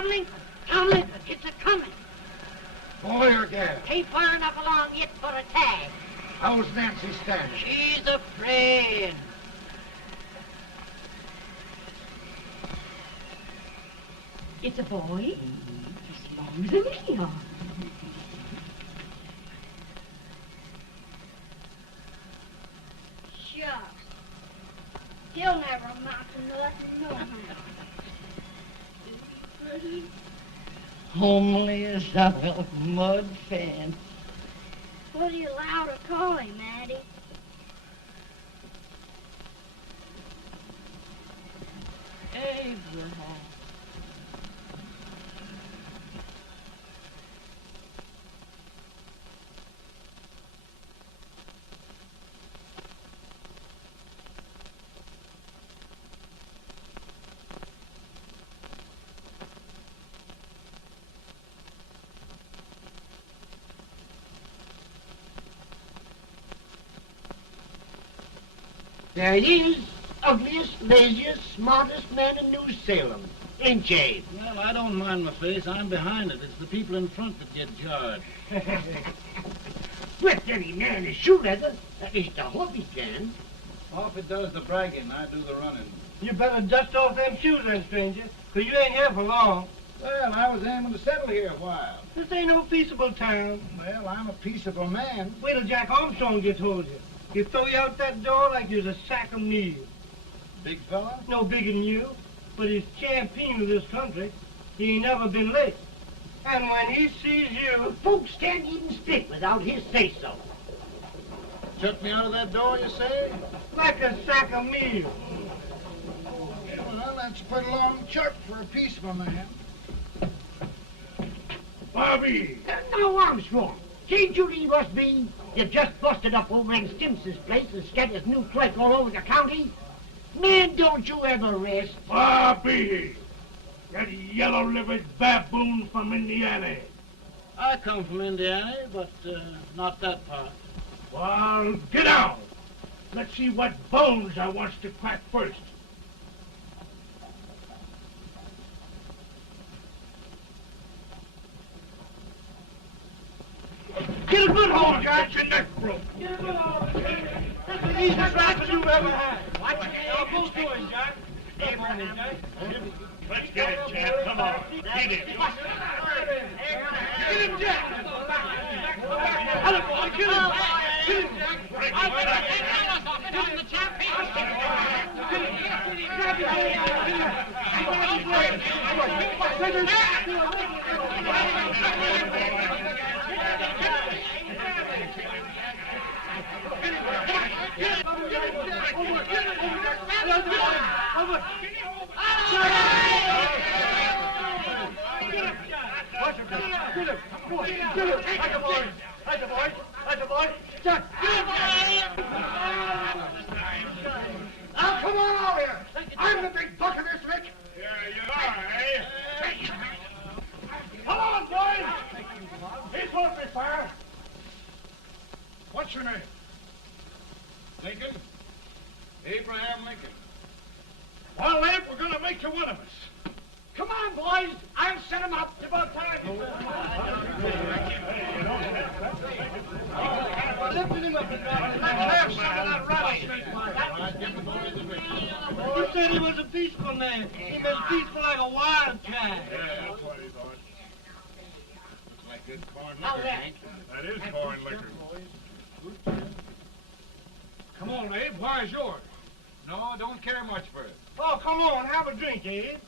Tom Lincoln. Tom Lincoln, it's a-coming. Boy or gal? Ain't far enough along yet for a tag. How's Nancy standing? She's afraid. It's a boy, as long as a me are. Shucks. He'll never amount to nothing, no. Homely as a mud fan. What do you allow to call him, Addie? Abraham. There he is, ugliest, laziest, smartest man in New Salem, ain't ye? Well, I don't mind my face. I'm behind it. It's the people in front that get jarred. With any man is shoe leather, at least I hope he can. Off it does the bragging, I do the running. You better dust off them shoes then, stranger, 'cause you ain't here for long. Well, I was aiming to settle here a while. This ain't no peaceable town. Well, I'm a peaceable man. Wait till Jack Armstrong gets hold of you. He'll throw you out that door like you're a sack of meal. Big fella? No bigger than you, but he's champion of this country. He ain't never been late. And when he sees you... Folks can't even speak without his say-so. Took me out of that door, you say? like a sack of meal. Well, that's a pretty long chirp for a peaceable man. Bobby! Now, Armstrong, can't you leave us be? You've just busted up over in Stimpson's place and scattered new clerk all over the county. Man, don't you ever rest. Bobby! That yellow-livered baboon from Indiana. I come from Indiana, but not that part. Well, get out. Let's see what bones I wants to crack first. Get a good hold, Jack. Get your neck broke. Get a good hold. That's the easiest rifle you've ever had. Watch it. Now, both doing, Jack. Abraham. Let's get it, Jack. Come on. Get it. Get him, Jack. Hello, boy. Get him. Get him, Jack. Now, come on out here. I'm the big buck of this lick. Yeah, you are, eh? Come on, boys. He's going to be fire. What's your name? Lincoln? Abraham Lincoln. Well, Abe, we're going to make you one of us. Come on, boys. I'll set him up. It's about time. Lifted him up and down. Let's have some of that rattlesnake. You said he was a peaceful man. He was peaceful like a wildcat. Yeah, that's what he thought. Looks like good corn liquor, Hank. That is corn liquor. Come on, Abe. Where's yours? No, don't care much for it. Oh, come on. Have a drink, Abe.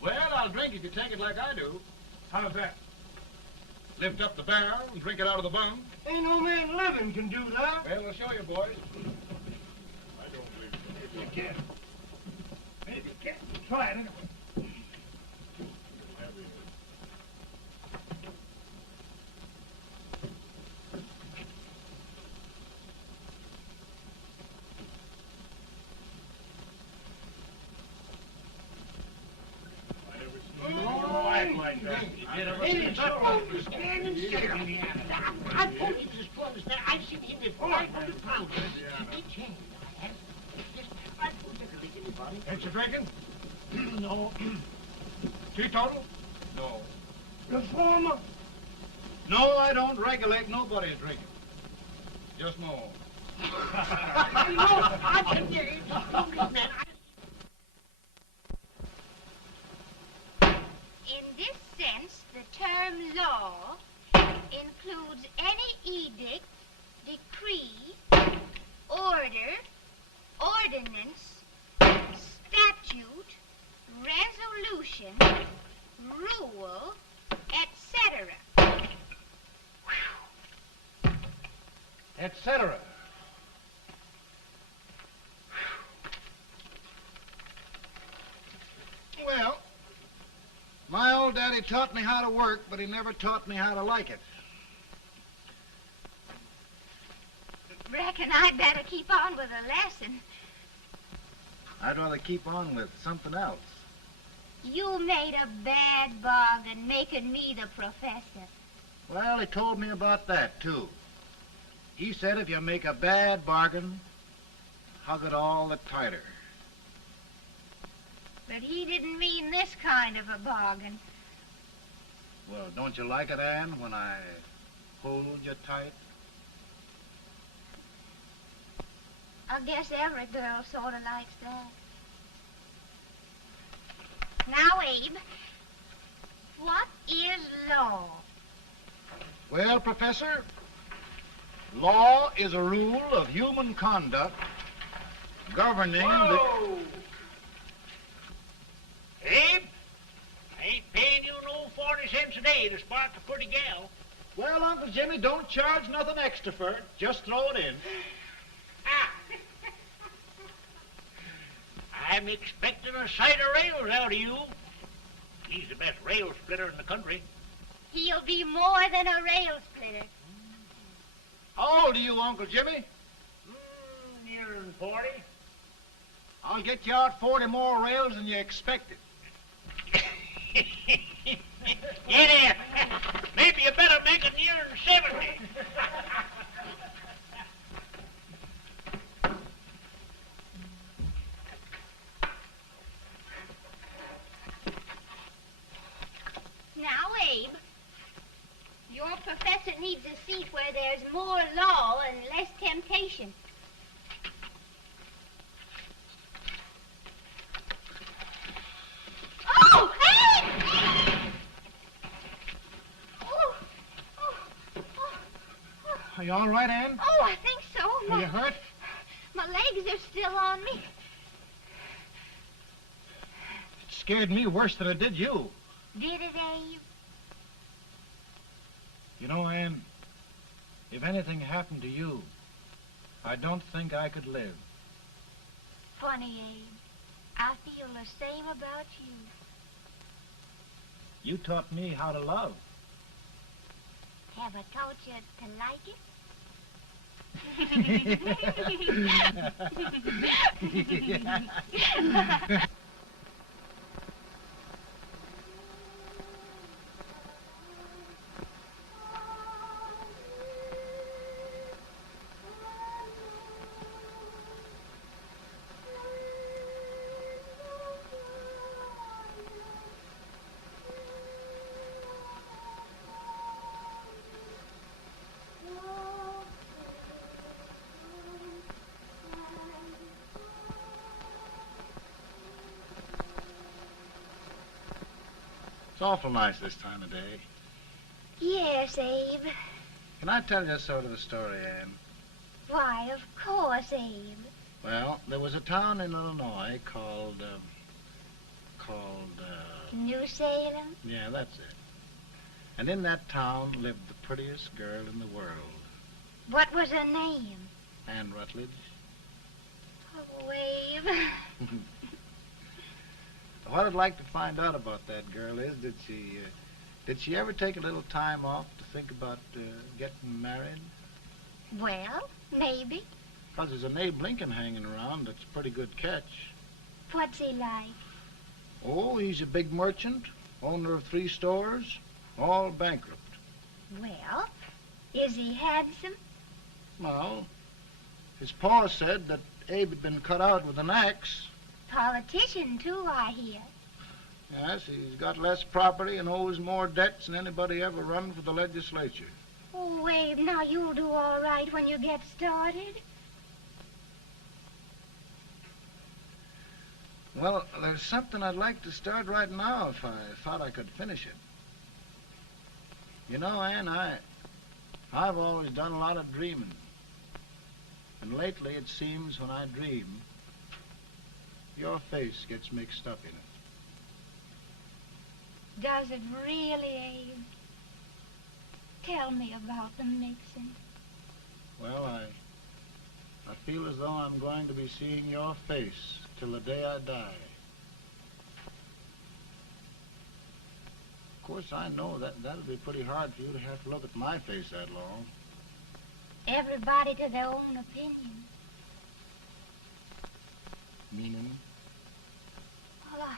Well, I'll drink if you take it like I do. How's that? Lift up the barrel and drink it out of the bung. Ain't no man living can do that. Well, we'll show you, boys. I don't believe so. Maybe you can. Maybe you can. Try it anyway. Like that. I told you this strongest man. I've seen him at 500 pounds. Each hand I have. I put liquor like anybody. Ain't you drinking? No. Teetotal? No. Reformer? No, I don't regulate nobody's drinking. Just my own. I can get it. Man. In this sense, the term law includes any edict, decree, order, ordinance, statute, resolution, rule, etc. Etc. Well, my old daddy taught me how to work, but he never taught me how to like it. Reckon I'd better keep on with the lesson. I'd rather keep on with something else. You made a bad bargain making me the professor. Well, he told me about that, too. He said if you make a bad bargain, hug it all the tighter. But he didn't mean this kind of a bargain. Well, don't you like it, Anne, when I hold you tight? I guess every girl sort of likes that. Now, Abe, what is law? Well, Professor, law is a rule of human conduct governing Whoa! Abe, I ain't paying you no 40 cents a day to spark a pretty gal. Well, Uncle Jimmy, don't charge nothing extra for it. Just throw it in. Ah. I'm expecting a sight of rails out of you. He's the best rail splitter in the country. He'll be more than a rail splitter. How old are you, Uncle Jimmy? Nearing 40. I'll get you out 40 more rails than you expected. Yeah, there. Maybe you better make it nearing 70. Now, Abe, your professor needs a seat where there's more law and less temptation. Oh, Abe! Oh, oh, oh, oh. Are you all right, Anne? Oh, I think so. Are you hurt? My legs are still on me. It scared me worse than it did you. Did it, Abe? You know, Anne, if anything happened to you, I don't think I could live. Funny, Abe. I feel the same about you. You taught me how to love. Have I taught you to like it? It's awful nice this time of day. Yes, Abe. Can I tell you sort of a story, Anne? Why, of course, Abe. Well, there was a town in Illinois called, New Salem? yeah, that's it. And in that town lived the prettiest girl in the world, What was her name? Anne Rutledge. Oh, Abe. What I'd like to find out about that girl is, did she ever take a little time off to think about getting married? Well, maybe. Because there's an Abe Lincoln hanging around that's a pretty good catch. What's he like? Oh, he's a big merchant, owner of 3 stores, all bankrupt. Well, is he handsome? Well, his pa said that Abe had been cut out with an axe. Politician, too, I hear. Yes, he's got less property and owes more debts than anybody ever run for the legislature. Oh, Abe, now you'll do all right when you get started. Well, there's something I'd like to start right now if I thought I could finish it. You know, Ann, I've always done a lot of dreaming. And lately it seems when I dream, your face gets mixed up in it. Does it really, Abe? Tell me about the mixing. Well, I feel as though I'm going to be seeing your face till the day I die. Of course, I know that'll be pretty hard for you to have to look at my face that long. Everybody to their own opinion. Meaning? Well,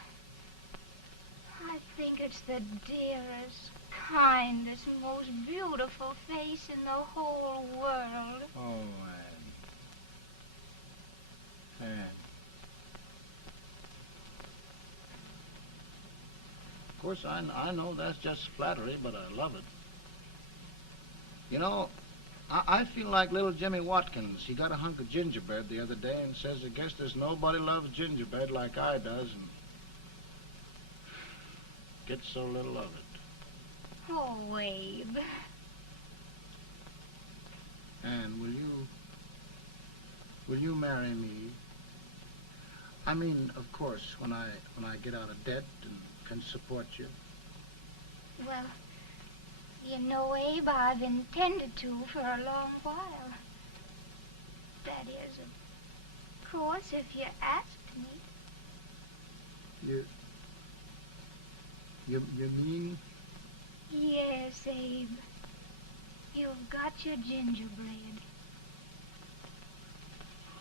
I think it's the dearest, kindest, most beautiful face in the whole world. Oh, Ann. Ann. Of course, I know that's just flattery, but I love it. You know, I feel like little Jimmy Watkins. He got a hunk of gingerbread the other day and says, I guess there's nobody loves gingerbread like I does, and gets so little of it. Oh, Abe. Ann, will you marry me? I mean, of course, when I get out of debt and can support you. Well, you know, Abe, I've intended to for a long while. That is, of course, if you asked me. You mean? Yes, Abe. You've got your gingerbread.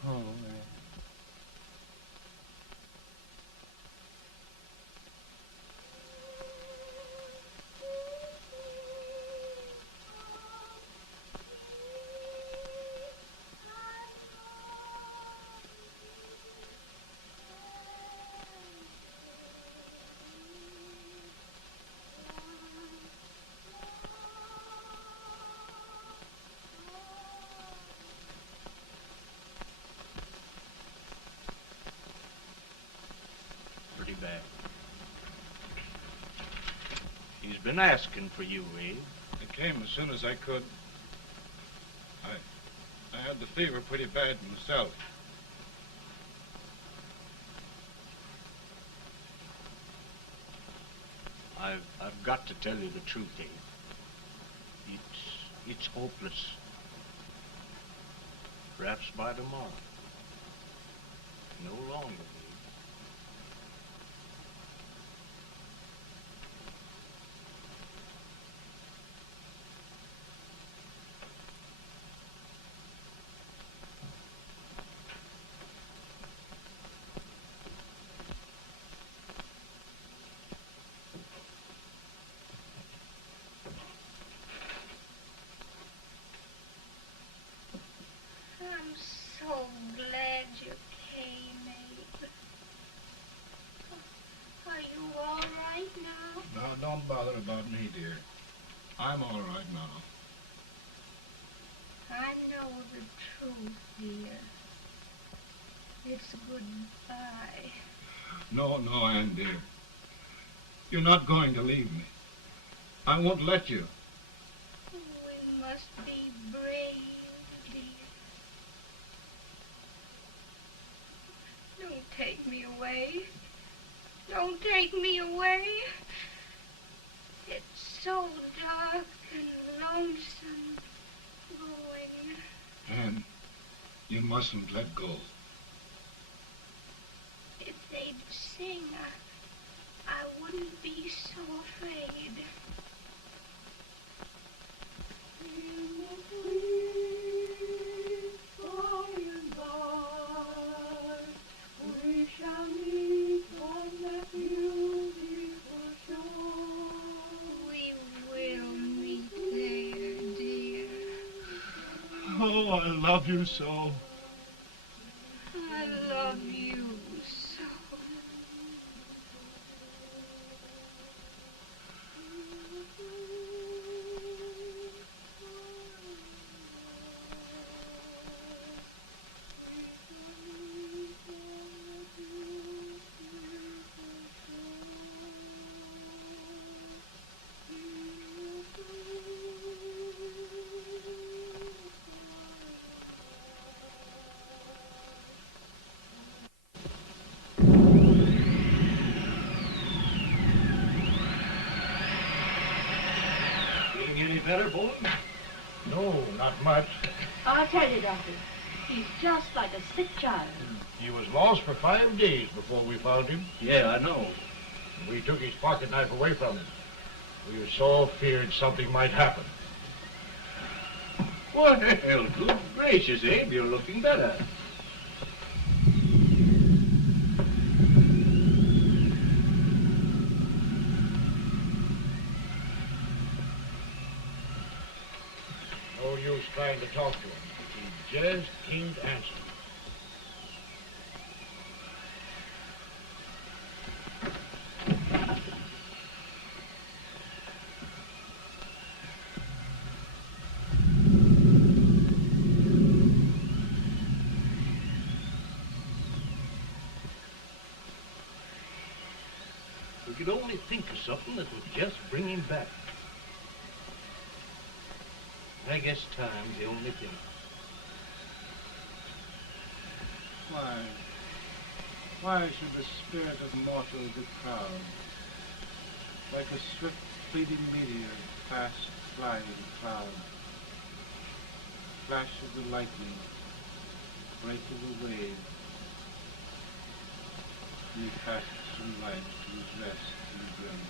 Oh, Pretty bad. He's been asking for you, Abe. I came as soon as I could. I had the fever pretty bad myself. I've got to tell you the truth, Abe. It's hopeless. Perhaps by tomorrow. No longer, Abe. I'm so glad you came, Abe. Are you all right now? No, don't bother about me, dear. I'm all right now. I know the truth, dear. It's goodbye. No, Ann, dear. You're not going to leave me. I won't let you. We must be brave, dear. Don't take me away. Don't take me away. It's so dark and lonesome going. Ann, you mustn't let go. If they'd sing, I wouldn't be so afraid. We shall meet on that beautiful shore. We will meet there, dear. Oh, I love you so. I love you so. better, boy? No, not much. I'll tell you, Doctor, he's just like a sick child. He was lost for 5 days before we found him. Yeah, I know. We took his pocket knife away from him. We were so feared something might happen. Well, good gracious, Abe, you're looking better. No use trying to talk to him. He just can't answer. We could only think of something that would just bring him back. I guess time's the only thing. Why should the spirit of mortal be proud? Like a swift fleeting meteor, fast flying cloud. Flash of the lightning, break of the wave. And he passes from life to his rest in the grave.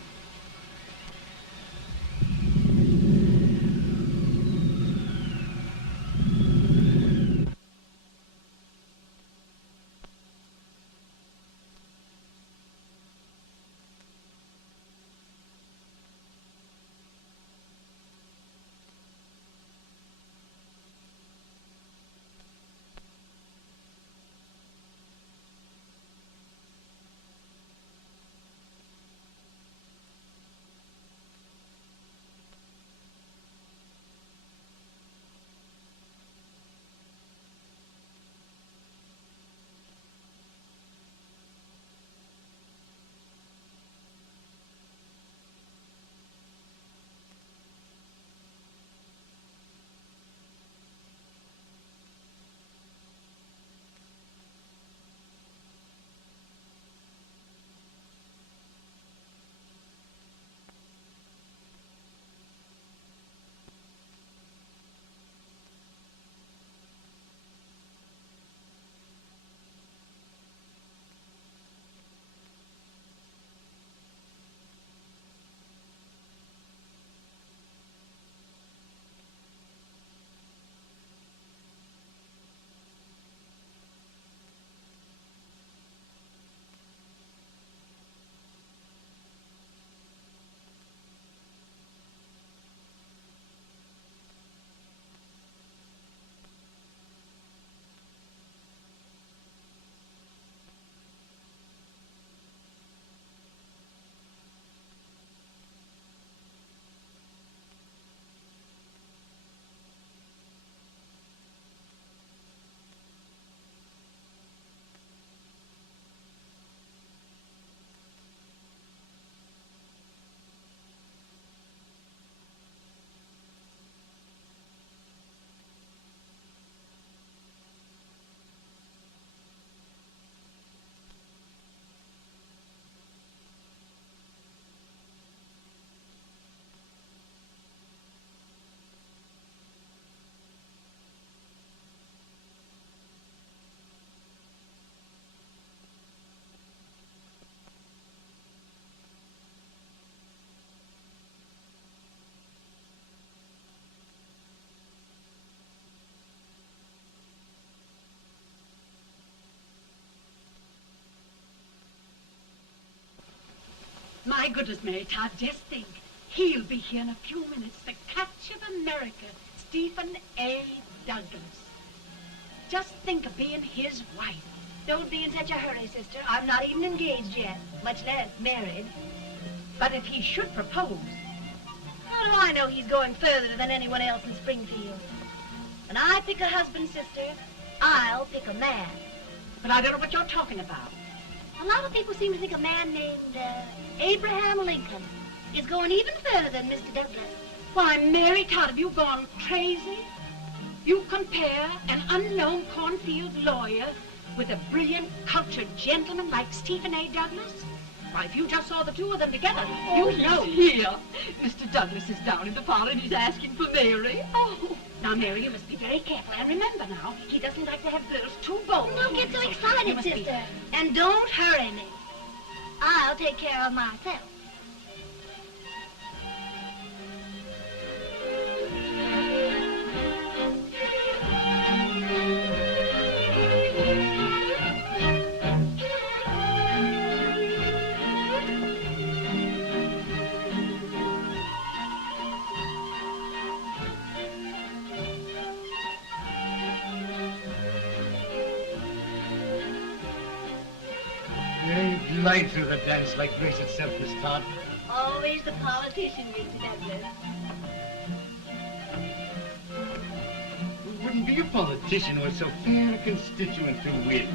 My goodness, Mary Todd, just think. He'll be here in a few minutes. The catch of America, Stephen A. Douglas. Just think of being his wife. Don't be in such a hurry, sister. I'm not even engaged yet, much less married. But if he should propose... How do I know he's going further than anyone else in Springfield? When I pick a husband, sister, I'll pick a man. But I don't know what you're talking about. A lot of people seem to think a man named Abraham Lincoln is going even further than Mr. Douglas. Why, Mary Todd, have you gone crazy? You compare an unknown cornfield lawyer with a brilliant, cultured gentleman like Stephen A. Douglas? Why, if you just saw the two of them together, You you'd know. Here. Mr. Douglas is down in the parlor and he's asking for Mary. Oh. Now, Mary, you must be very careful. And remember now, he doesn't like to have girls too bold. Don't get so You excited, must be- sister. And don't hurry me. I'll take care of myself. You glide through the dance like grace itself, Miss Todd. Always the politician, Mr. Douglas. Wouldn't be a politician with so fair a constituent to win.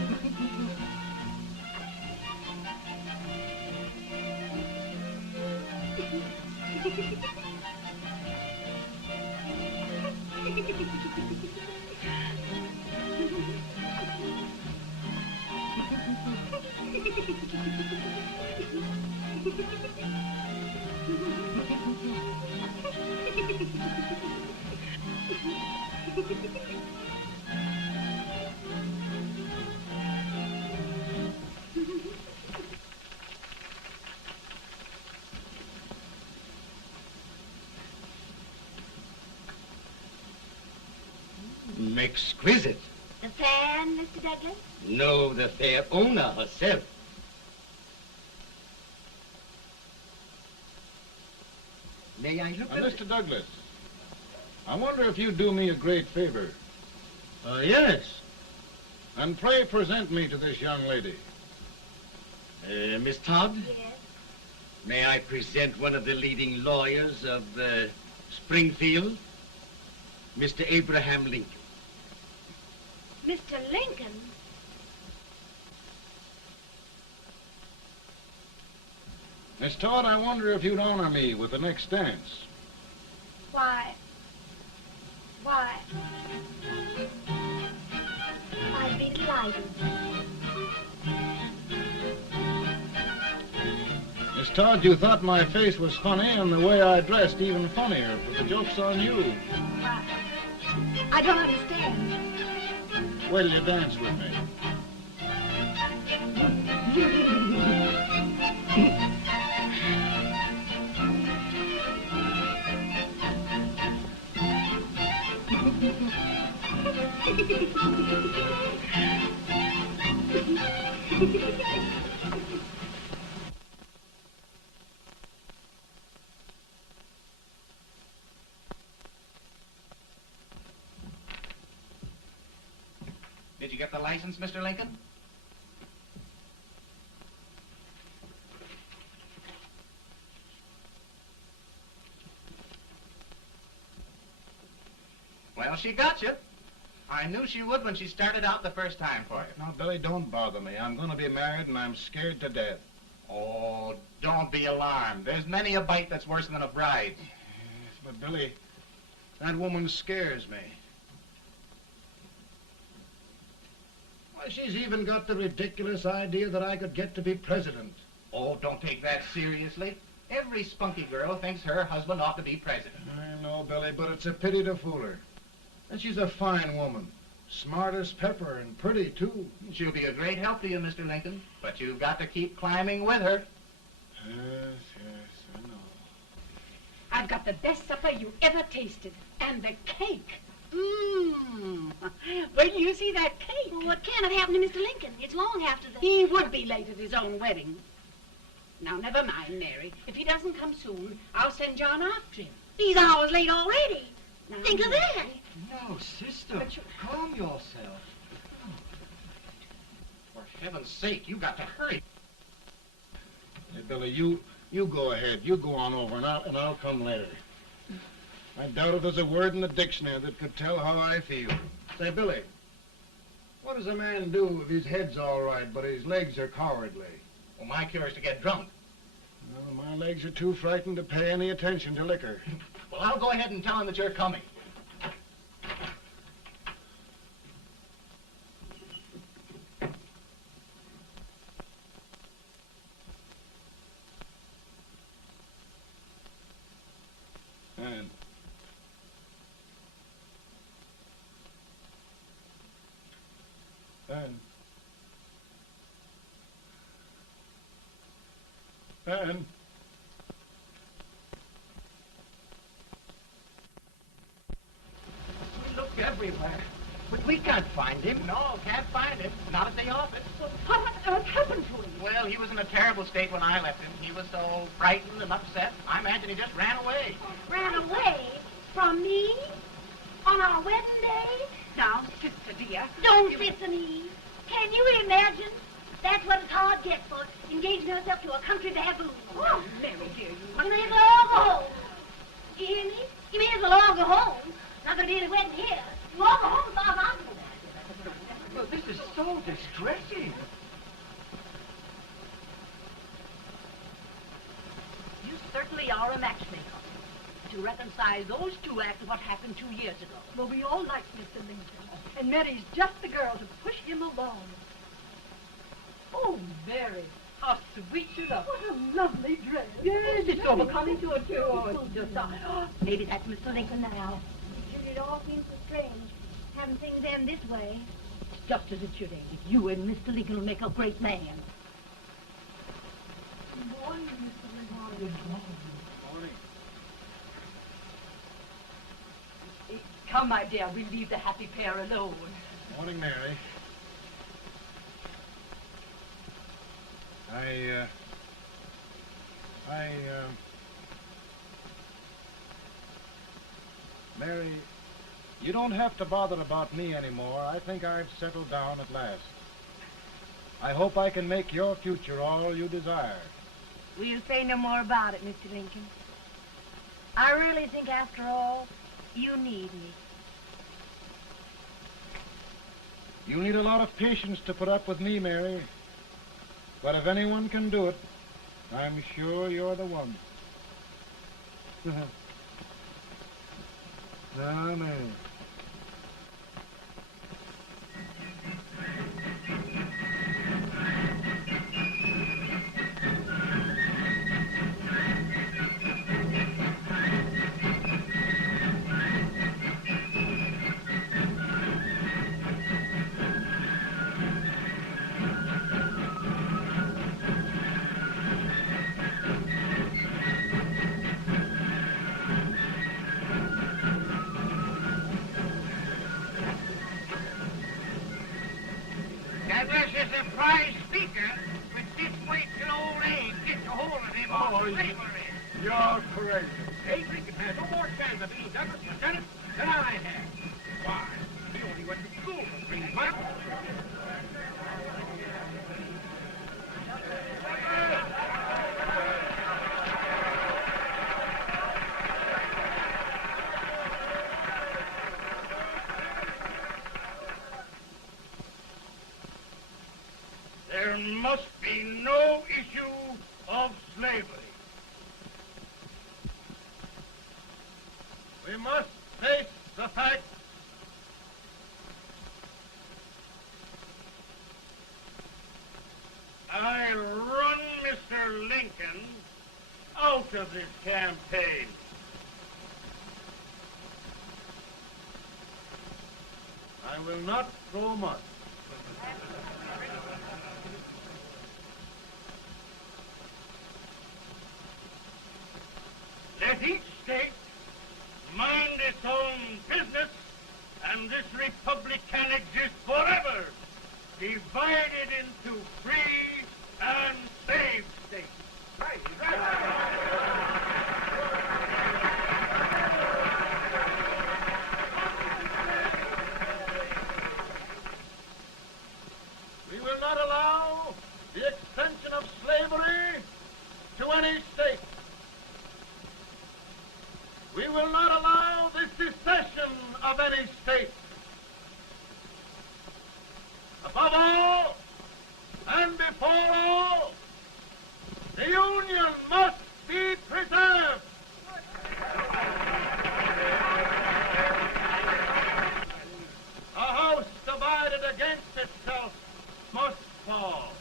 Exquisite. The fan, Mr. Douglas? No, the fair owner herself. May I look at it? Mr. Douglas, I wonder if you'd do me a great favor. Yes. And pray present me to this young lady. Miss Todd? Yes. May I present one of the leading lawyers of Springfield, Mr. Abraham Lincoln. Mr. Lincoln? Miss Todd, I wonder if you'd honor me with the next dance. Why, I'd be delighted. Miss Todd, you thought my face was funny and the way I dressed even funnier, but the joke's on you. I don't understand. Wait till you dance with me. Did you get the license, Mr. Lincoln? Well, she got you. I knew she would when she started out the first time for you. Now, Billy, don't bother me. I'm going to be married and I'm scared to death. Oh, don't be alarmed. There's many a bite that's worse than a bride. Yes, but Billy, that woman scares me. Why, she's even got the ridiculous idea that I could get to be president. Oh, don't take that seriously. Every spunky girl thinks her husband ought to be president. I know, Billy, but it's a pity to fool her. And she's a fine woman. Smart as pepper and pretty, too. She'll be a great help to you, Mr. Lincoln, but you've got to keep climbing with her. Yes, I know. I've got the best supper you ever tasted. And the cake. Mmm. Wait till you see that cake. Well, what can have happened to Mr. Lincoln? It's long after the... He would be late at his own wedding. Now, never mind, Mary. If he doesn't come soon, I'll send John after him. He's hours late already. Now, Think of that. No, sister, But you- calm yourself. For heaven's sake, you got to hurry. Hey, Billy, you go ahead. You go on over, and I'll come later. I doubt if there's a word in the dictionary that could tell how I feel. Say, Billy, what does a man do if his head's all right, but his legs are cowardly? Well, my cure is to get drunk. Well, my legs are too frightened to pay any attention to liquor. Well, I'll go ahead and tell him that you're coming. And We looked everywhere, but we can't find him. No, can't find him. Not at the office. Well, what on earth happened to him? Well, he was in a terrible state when I left him. He was so frightened and upset. I imagine he just ran away. Ran away from me on our wedding day? Now, sister dear. Don't sister me. Can you imagine? That's what it's hard gets for engaging herself to a country baboon. Oh, Mary dear, You may as well all go home. You hear me? You may as well all go home. Not gonna be any wedding here. You all go home as far as I'm concerned. Well, this is so distressing. You certainly are a matchmaker. To reconcile those two after what happened 2 years ago. Well, we all like Mr. Lincoln. And Mary's just the girl to push him along. Oh, Mary, how sweet you look. What a lovely dress. Yes, it's so becoming to her, too. Oh, it's just... maybe that's Mr. Lincoln now. It all seems so strange, having things end this way. It's just as it should end. You and Mr. Lincoln will make a great man. Good morning, Mr. Lincoln. Good morning. Come, my dear, we'll leave the happy pair alone. Morning, Mary. Mary, you don't have to bother about me anymore. I think I've settled down at last. I hope I can make your future all you desire. We'll say no more about it, Mr. Lincoln. I really think, after all, you need me. You need a lot of patience to put up with me, Mary. But if anyone can do it, I'm sure you're the one. Now, Mary. Douglas is a prize speaker, but this wait till old age gets a hold of him on slavery. You're crazy. Abe Lincoln has no more chance of being Douglas Lieutenant than I have. Why? He only went to school for 3 months. There must be no issue of slavery. We must face the fact I run Mr. Lincoln out of this campaign. I will not throw much. Let each state mind its own business, and this republic can exist forever, divided into free and slave states. Right, right. We will not allow the extension of slavery to any state. We will not allow the secession of any state. Above all, and before all, the Union must be preserved. A house divided against itself must fall.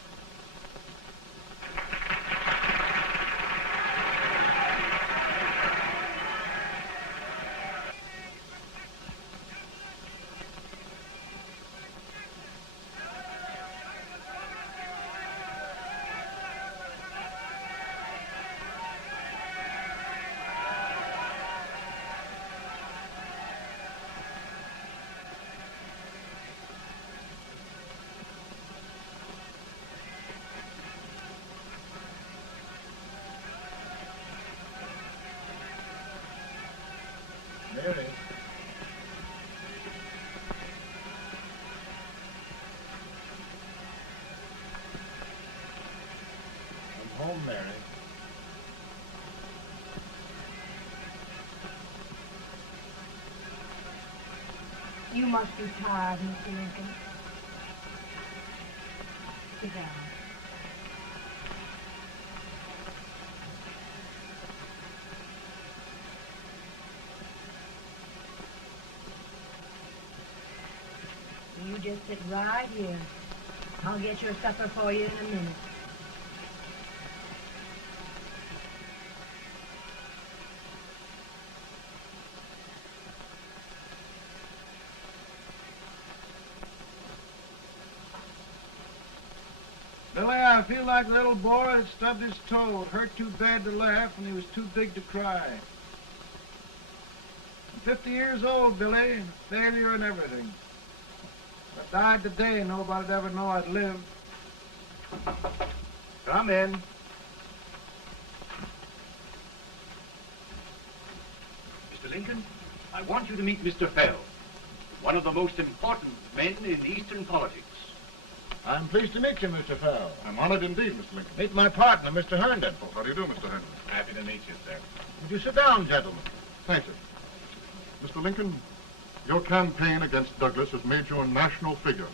Mary. You must be tired, Mr. Lincoln. Sit down. You just sit right here. I'll get your supper for you in a minute. Billy, I feel like a little boy that stubbed his toe. It hurt too bad to laugh and he was too big to cry. I'm 50 years old, Billy, failure and everything. If I died today, nobody'd ever know I'd lived. Come in. Mr. Lincoln, I want you to meet Mr. Fell, one of the most important men in Eastern politics. I'm pleased to meet you, Mr. Fell. I'm honored indeed, Mr. Lincoln. Meet my partner, Mr. Herndon. Oh, how do you do, Mr. Herndon? Happy to meet you, sir. Would you sit down, gentlemen? Thank you. Mr. Lincoln, your campaign against Douglas has made you a national figure.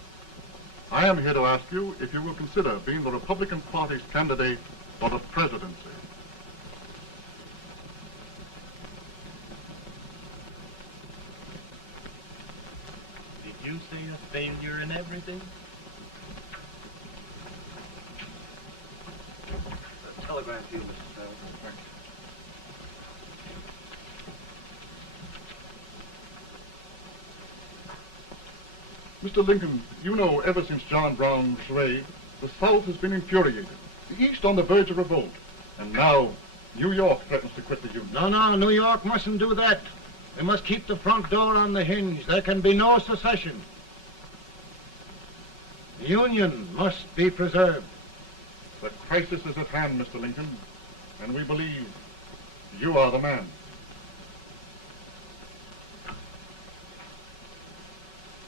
I am here to ask you if you will consider being the Republican Party's candidate for the presidency. Did you say a failure in everything? A telegram to you, Mr. Fell. Mr. Lincoln, you know ever since John Brown's raid, the South has been infuriated, the East on the verge of revolt, and now New York threatens to quit the Union. No, New York mustn't do that. They must keep the front door on the hinge. There can be no secession. The Union must be preserved. The crisis is at hand, Mr. Lincoln, and we believe you are the man.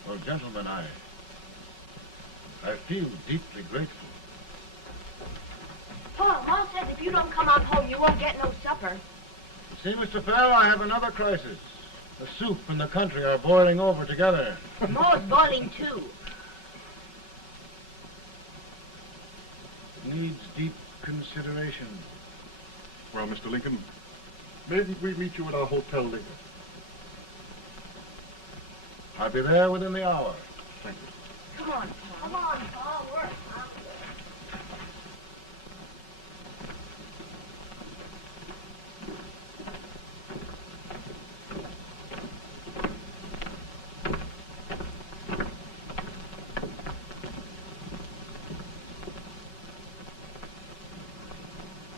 Well, gentlemen, I feel deeply grateful. Paul, Ma says if you don't come on home, you won't get no supper. See, Mr. Fell, I have another crisis. The soup and the country are boiling over together. Ma's boiling too. Needs deep consideration. Well, Mr. Lincoln, maybe we meet you at our hotel later. I'll be there within the hour. Thank you. Come on, Paul. Come on, Paul. Work.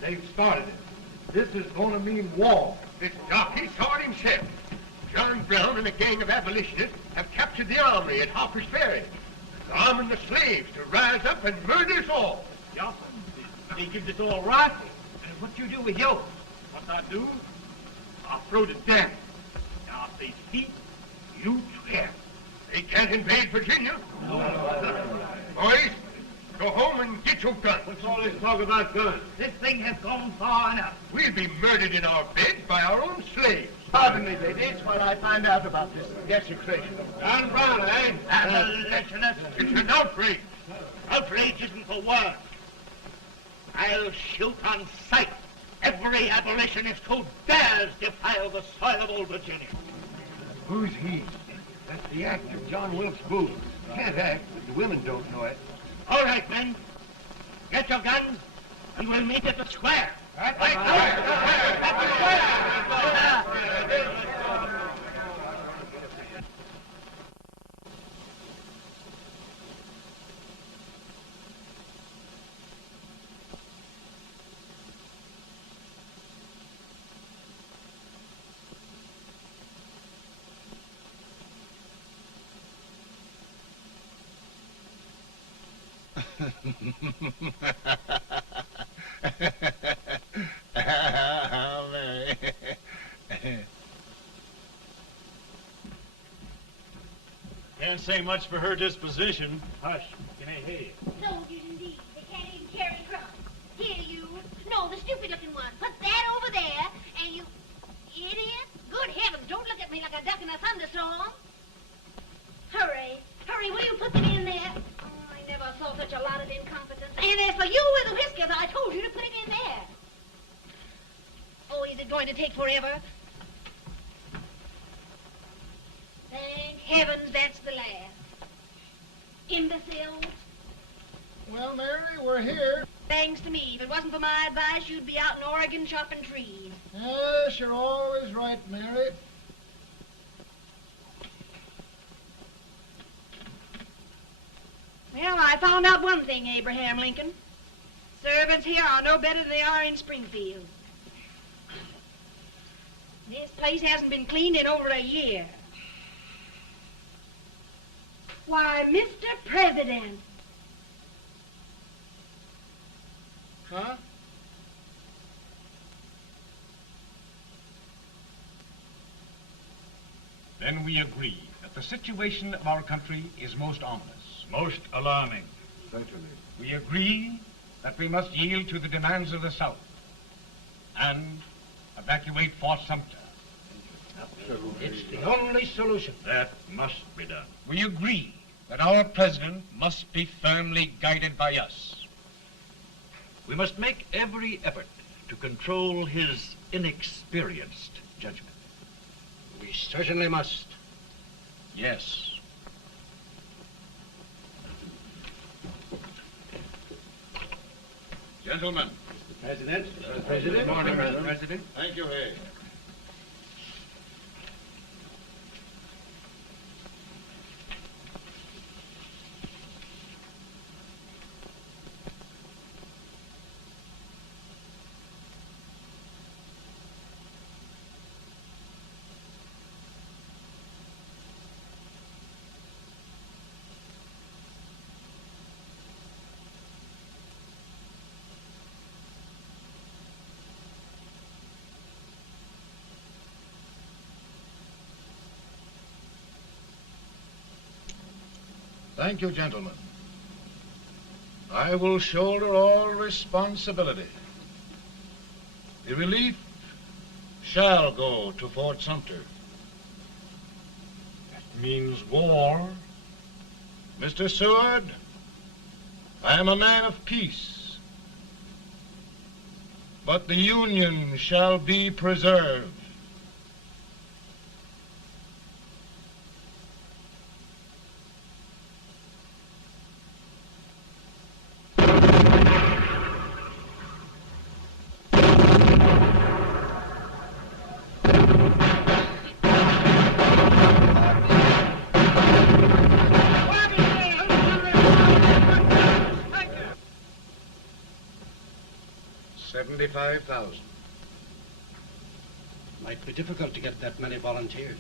They've started it. This is going to mean war. This jockey saw it himself. John Brown and a gang of abolitionists have captured the armory at Harper's Ferry, arming the slaves to rise up and murder us all. Johnson, they give this all rifle. And what you do with yours? What I do? I'll throw the damn. Now, if they speak, you swear. They can't invade Virginia. Boys, go home and get your guns. What's all this talk about guns? This thing has gone far enough. We'll be murdered in our beds by our own slaves. Pardon me, ladies, while I find out about this desecration. John Brown, eh? Abolitionist. It's an outrage. Outrage isn't the word. I'll shoot on sight every abolitionist who dares defile the soil of old Virginia. Who's he? That's the actor, John Wilkes Booth. Can't act, but the women don't know it. All right, men. Get your guns, and we'll meet at the square. At the square! At the square! Can't say much for her disposition. Hush, can I hear you? Soldiers indeed. They can't even carry drums. Here, you. No the stupid-looking one. Put that over there, and you... Idiot. Good heavens, don't look at me like a duck in a thunderstorm. Hurry. Hurry, will you put them in there? Oh, I never saw such a lot of incompetence. And as for you with the whiskers, I told you to put it in there. Oh, is it going to take forever? Thank heavens that's the last. Imbeciles. Well, Mary, we're here. Thanks to me. If it wasn't for my advice, you'd be out in Oregon chopping trees. Yes, you're always right, Mary. Well, I found out one thing, Abraham Lincoln. Servants here are no better than they are in Springfield. This place hasn't been cleaned in over a year. Why, Mr. President. Huh? Then we agree that the situation of our country is most ominous. Most alarming. Certainly. We agree that we must yield to the demands of the South and evacuate Fort Sumter. It's the only solution. That must be done. We agree that our president must be firmly guided by us. We must make every effort to control his inexperienced judgment. We certainly must. Yes. Gentlemen. President. Good morning, Mr. President. Thank you, Hay. Thank you, gentlemen. I will shoulder all responsibility. The relief shall go to Fort Sumter. That means war. Mr. Seward, I am a man of peace, but the Union shall be preserved. $75,000. Might be difficult to get that many volunteers.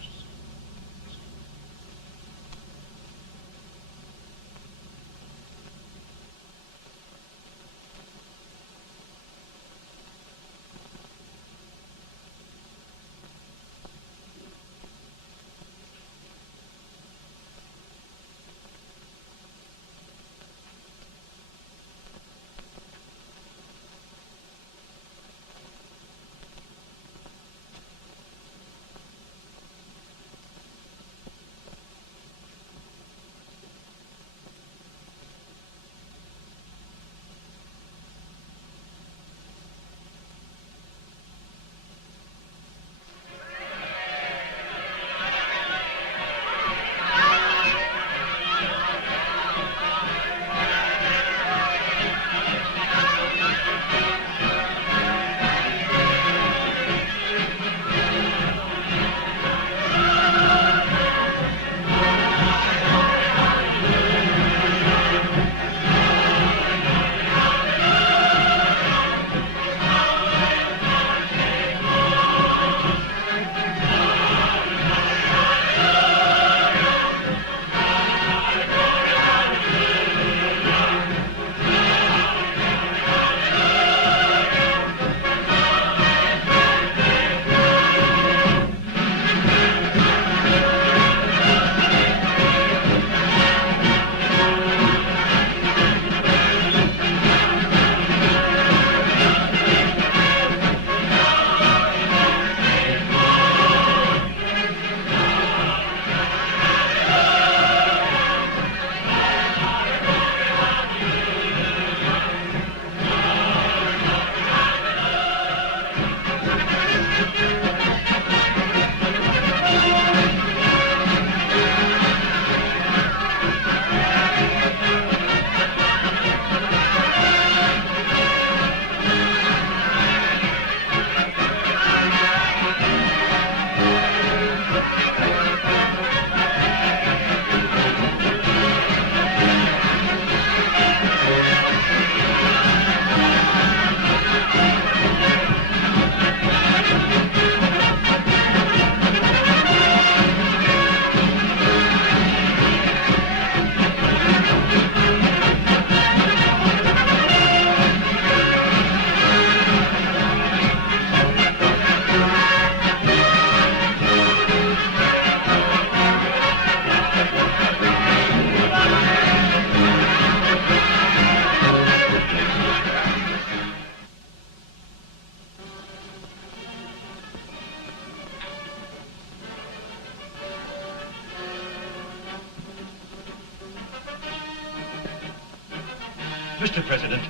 Mr. President,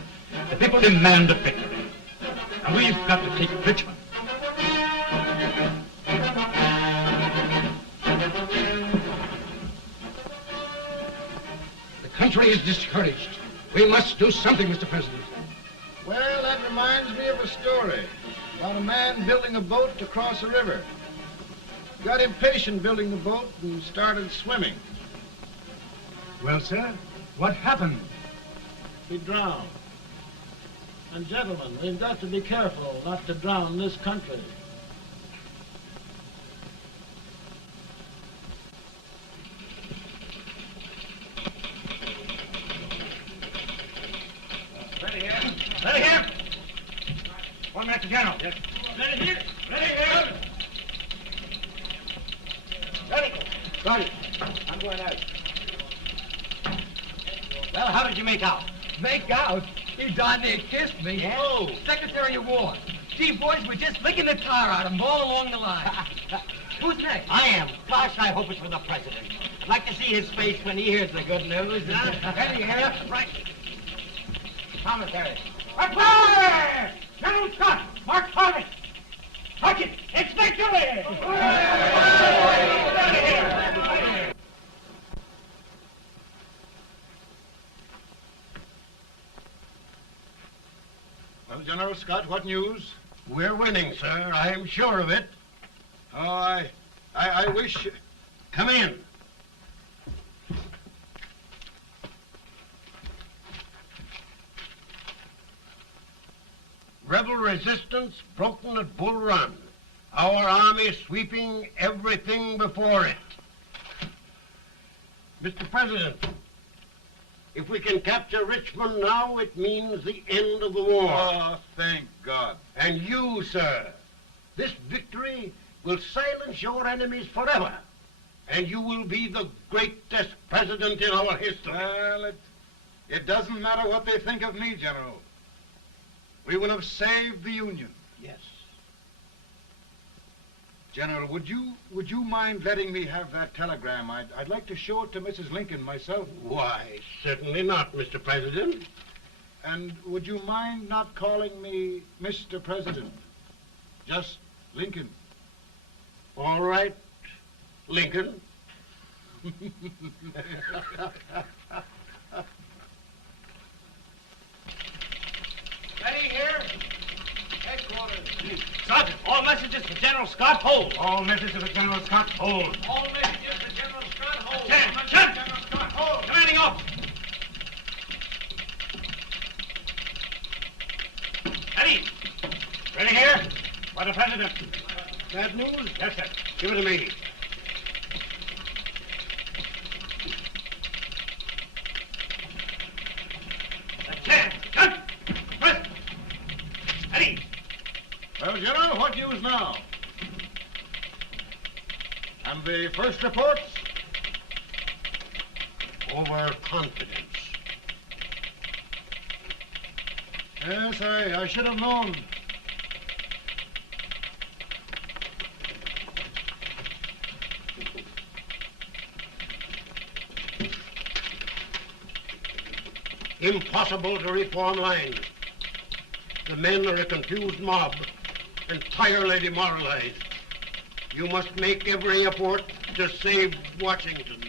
the people demand a victory. And we've got to take Richmond. The country is discouraged. We must do something, Mr. President. Well, that reminds me of a story about a man building a boat to cross a river. He got impatient building the boat and started swimming. Well, sir, what happened? He drowned. And gentlemen, we've got to be careful not to drown this country. Ready here. Ready here. 1 minute to General. Yes. Ready here. Ready here. Ready. Ready. I'm going out. Well, how did you make out? Make out? He darn near kissed me. Yeah? Oh, Secretary of War. Gee, boys, we're just licking the tar out of him all along the line. Who's next? I am. Gosh, I hope it's for the President. I'd like to see his face when he hears the good news. Ready here. Right. Commissary. Report! General Scott, Mark Harvey. Sergeant, it's victory! Ready here. Well, General Scott, what news? We're winning, sir. I'm sure of it. Oh, I wish... Come in. Rebel resistance broken at Bull Run. Our army sweeping everything before it. Mr. President, if we can capture Richmond now, it means the end of the war. Oh, thank God. And you, sir, this victory will silence your enemies forever. And you will be the greatest president in our history. Well, it doesn't matter what they think of me, General. We will have saved the Union. Yes. General, would you mind letting me have that telegram? I'd like to show it to Mrs. Lincoln myself. Why, certainly not, Mr. President. And would you mind not calling me Mr. President? Just Lincoln. All right, Lincoln. Ready here. Headquarters. Sergeant, all messages for General Scott, hold. All messages for General Scott, hold. All messages for General Scott, hold. General Scott, hold. Commanding officer. Ready. Ready here. For the President. Bad news? Yes, sir. Give it to me. Well, General, what news now? And the first reports? Overconfidence. Yes, I should have known. Impossible to reform lines. The men are a confused mob, entirely demoralized. You must make every effort to save Washington.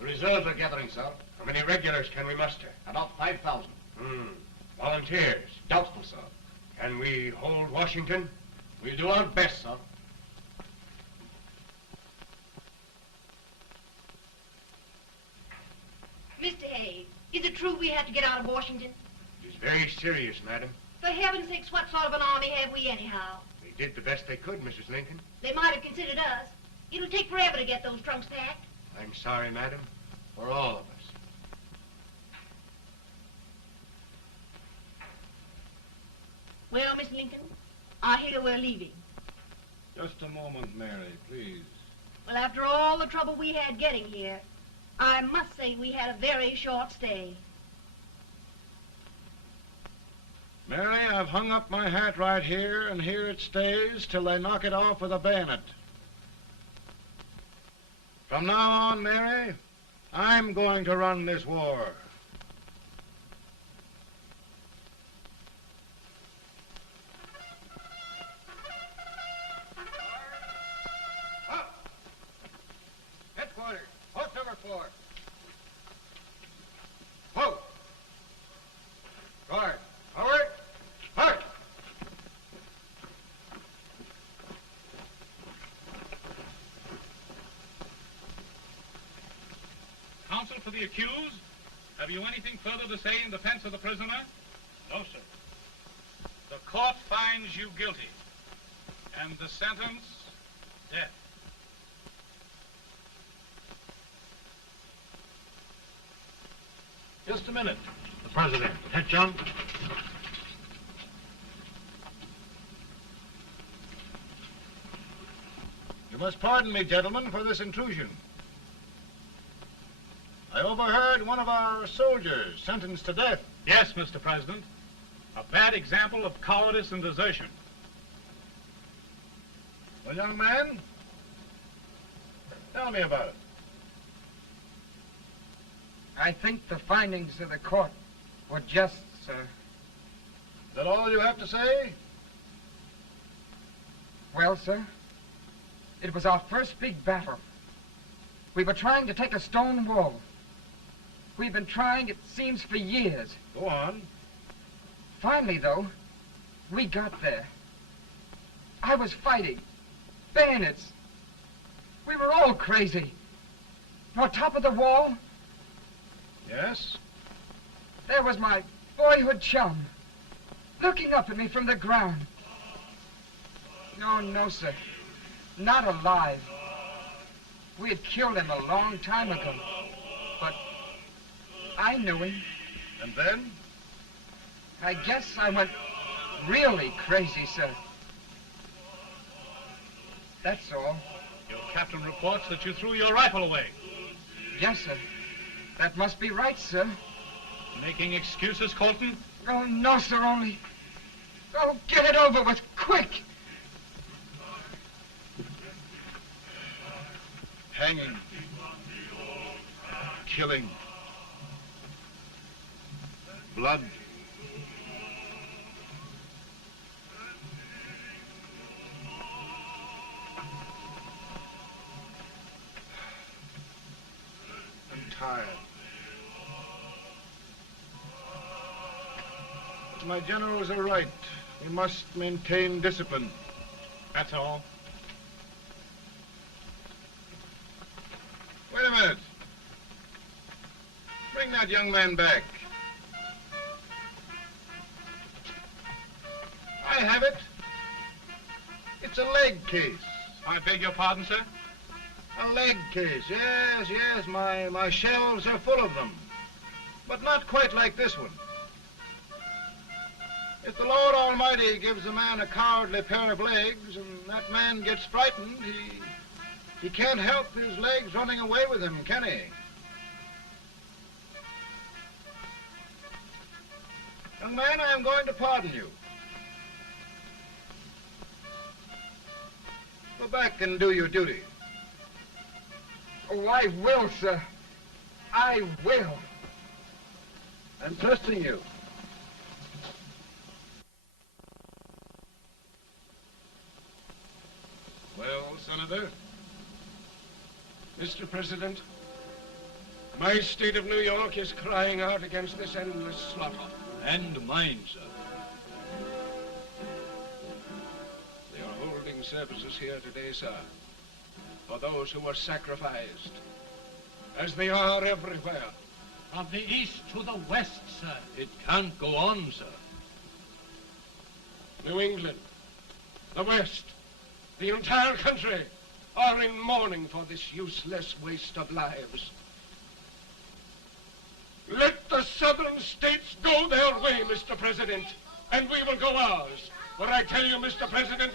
The reserves are gathering, sir. How many regulars can we muster? About 5,000. Volunteers? Doubtful, sir. Can we hold Washington? We'll do our best, sir. Mr. Hayes, is it true we have to get out of Washington? It is very serious, madam. For heaven's sakes, what sort of an army have we anyhow? They did the best they could, Mrs. Lincoln. They might have considered us. It'll take forever to get those trunks packed. I'm sorry, madam, for all of us. Well, Miss Lincoln, I hear we're leaving. Just a moment, Mary, please. Well, after all the trouble we had getting here, I must say we had a very short stay. Mary, I've hung up my hat right here, and here it stays till they knock it off with a bayonet. From now on, Mary, I'm going to run this war. Headquarters, post number 4. Whoa! Guard, forward, march! Counsel for the accused, have you anything further to say in defense of the prisoner? No, sir. The court finds you guilty, and the sentence, death. Just a minute. The President. Attention. You must pardon me, gentlemen, for this intrusion. I overheard one of our soldiers sentenced to death. Yes, Mr. President. A bad example of cowardice and desertion. Well, young man, tell me about it. I think the findings of the court were just, sir. Is that all you have to say? Well, sir, it was our first big battle. We were trying to take a stone wall. We've been trying, it seems, for years. Go on. Finally, though, we got there. I was fighting. Bayonets. We were all crazy. On top of the wall, Yes? there was my boyhood chum, looking up at me from the ground. No, sir. Not alive. We had killed him a long time ago. But I knew him. And then? I guess I went really crazy, sir. That's all. Your captain reports that you threw your rifle away. Yes, sir. That must be right, sir. Making excuses, Colton? Oh, no, sir, only... Oh, get it over with, quick! Hanging. Killing. Blood. I'm tired. My generals are right. We must maintain discipline. That's all. Wait a minute. Bring that young man back. I have it. It's a leg case. I beg your pardon, sir? A leg case, yes. My shelves are full of them. But not quite like this one. If the Lord Almighty gives a man a cowardly pair of legs and that man gets frightened, he can't help his legs running away with him, can he? Young man, I am going to pardon you. Go back and do your duty. Oh, I will, sir. I will. I'm trusting you. Well, Senator? Mr. President, My state of New York is crying out against this endless slaughter. And mine, sir. They are holding services here today, sir, for those who were sacrificed, as they are everywhere. From the east to the west, sir. It can't go on, sir. New England, the West, the entire country are in mourning for this useless waste of lives. Let the southern states go their way, Mr. President, and we will go ours. For I tell you, Mr. President,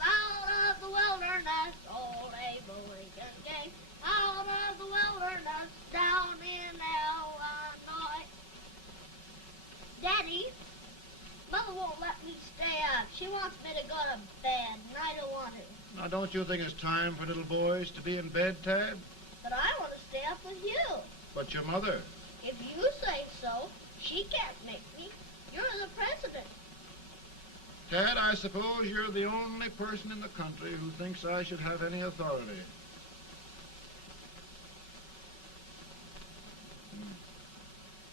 Out of the wilderness, old Abe Lincoln came. Out of the wilderness, down in Illinois. Daddy, Mother won't let me stay up. She wants me to go to bed, and I don't want to. Now, don't you think it's time for little boys to be in bed, Tad? But I want to stay up with you. But your mother. If you say so, she can't make me. You're the president. Tad, I suppose you're the only person in the country who thinks I should have any authority.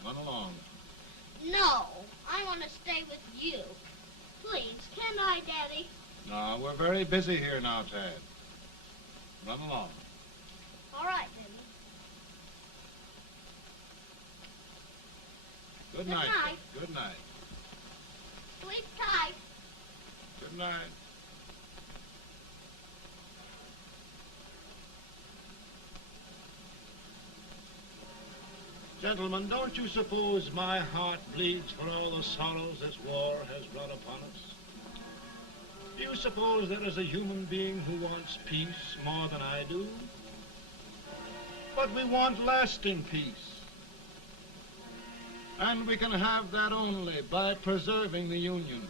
Run along. No, I want to stay with you. Please, can I, Daddy? No, we're very busy here now, Tad. Run along. All right, Daddy. Good Good night. night. Good night. Sleep tight. Good night. Gentlemen, don't you suppose my heart bleeds for all the sorrows this war has brought upon us? Do you suppose there is a human being who wants peace more than I do? But we want lasting peace. And we can have that only by preserving the Union.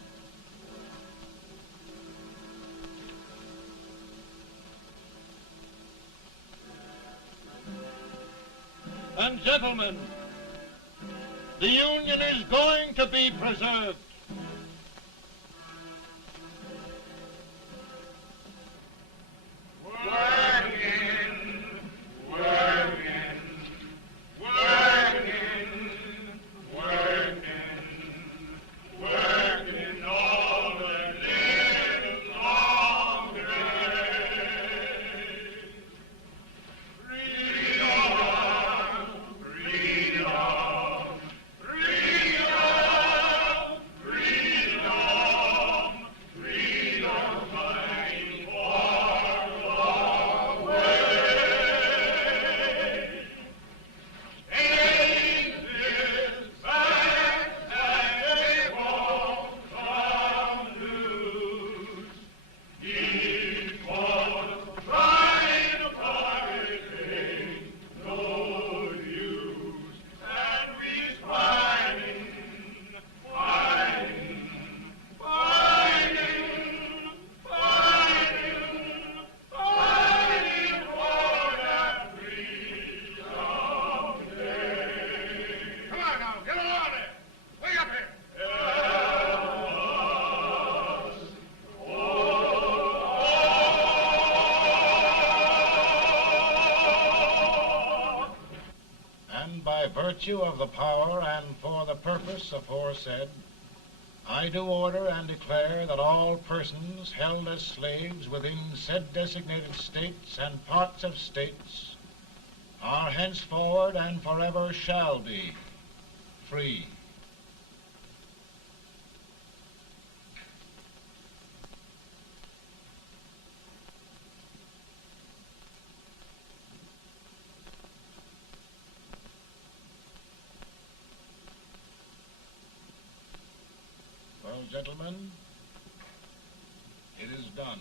And gentlemen, the Union is going to be preserved. Virtue of the power and for the purpose aforesaid, I do order and declare that all persons held as slaves within said designated states and parts of states are henceforward and forever shall be free. Well, gentlemen, it is done.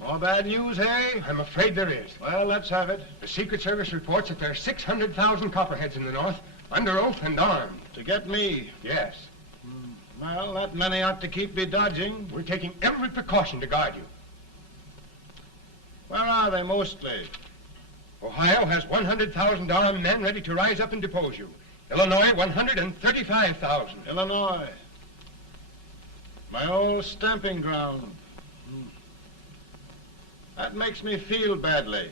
More bad news, hey? I'm afraid there is. Well, let's have it. The Secret Service reports that there are 600,000 copperheads in the North, under oath and armed. To get me? Yes. Well, that many ought to keep me dodging. We're taking every precaution to guard you. Where are they mostly? Ohio has $100,000 men ready to rise up and depose you. Illinois, 135,000. Illinois. My old stamping ground. That makes me feel badly.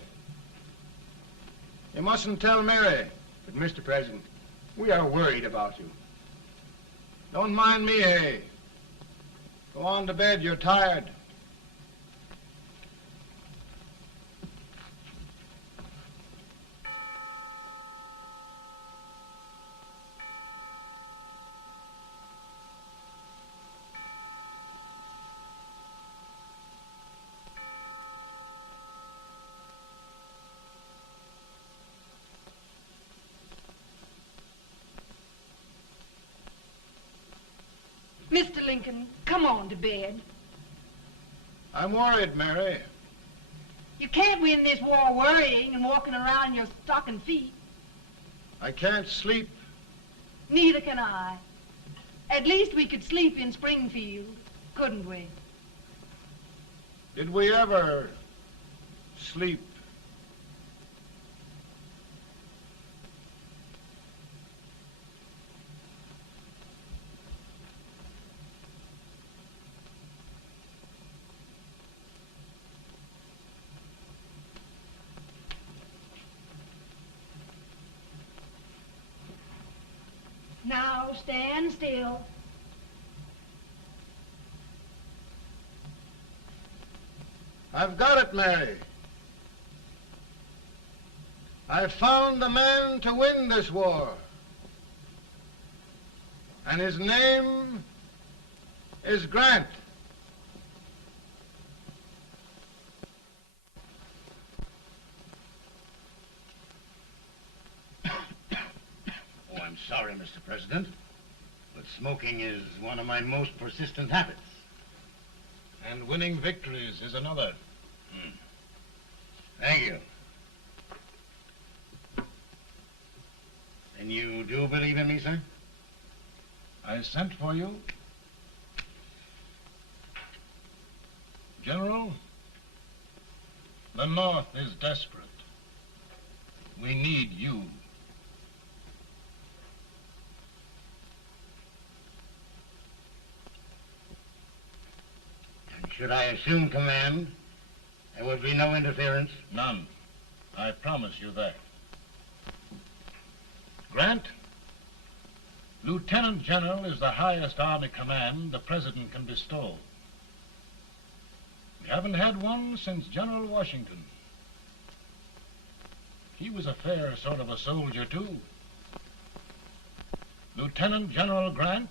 You mustn't tell Mary. But, Mr. President, we are worried about you. Don't mind me, eh? Go on to bed, you're tired. Mr. Lincoln, come on to bed. I'm worried, Mary. You can't win this war worrying and walking around in your stocking feet. I can't sleep. Neither can I. At least we could sleep in Springfield, couldn't we? Did we ever sleep? Now stand still. I've got it, Mary. I've found the man to win this war. And his name is Grant. Oh, I'm sorry, Mr. President, but smoking is one of my most persistent habits. And winning victories is another. Thank you. And you do believe in me, sir? I sent for you. General, the North is desperate. We need you. And should I assume command, there would be no interference? None. I promise you that. Grant, Lieutenant General is the highest army command the President can bestow. We haven't had one since General Washington. He was a fair sort of a soldier, too. Lieutenant General Grant,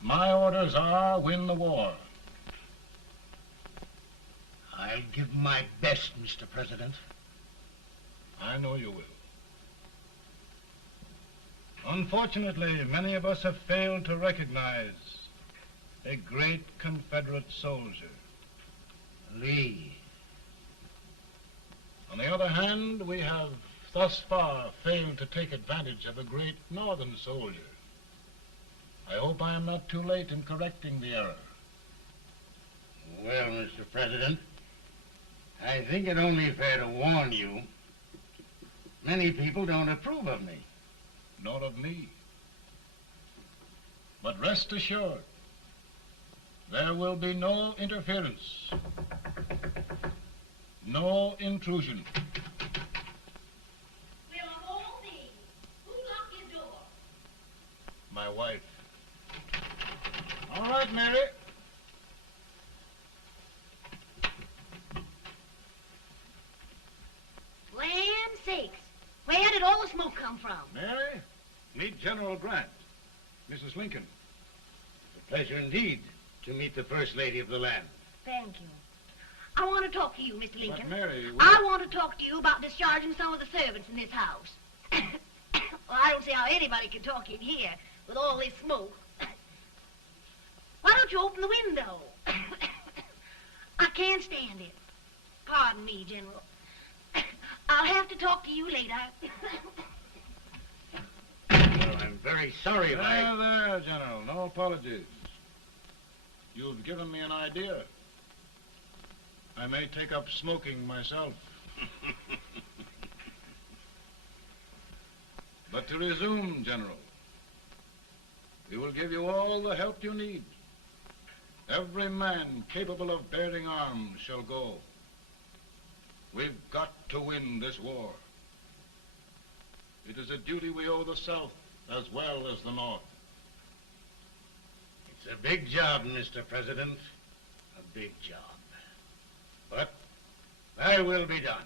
my orders are win the war. I'll give my best, Mr. President. I know you will. Unfortunately, many of us have failed to recognize a great Confederate soldier. Lee. On the other hand, we have thus far failed to take advantage of a great Northern soldier. I hope I am not too late in correcting the error. Well, Mr. President, I think it only fair to warn you. Many people don't approve of me. Nor of me. But rest assured, there will be no interference, no intrusion. Well, of all things, who locked your door? My wife. All right, Mary. Land sakes. Where did all the smoke come from? Mary, meet General Grant. Mrs. Lincoln. It's a pleasure indeed to meet the First Lady of the land. Thank you. I want to talk to you, Mr. Lincoln. But Mary, I want to talk to you about discharging some of the servants in this house. Well, I don't see how anybody can talk in here with all this smoke. Why don't you open the window? I can't stand it. Pardon me, General. I'll have to talk to you later. Well, I'm very sorry if There, there, General. No apologies. You've given me an idea. I may take up smoking myself. But to resume, General, we will give you all the help you need. Every man capable of bearing arms shall go. We've got to win this war. It is a duty we owe the South as well as the North. It's a big job, Mr. President. A big job. But thy will be done.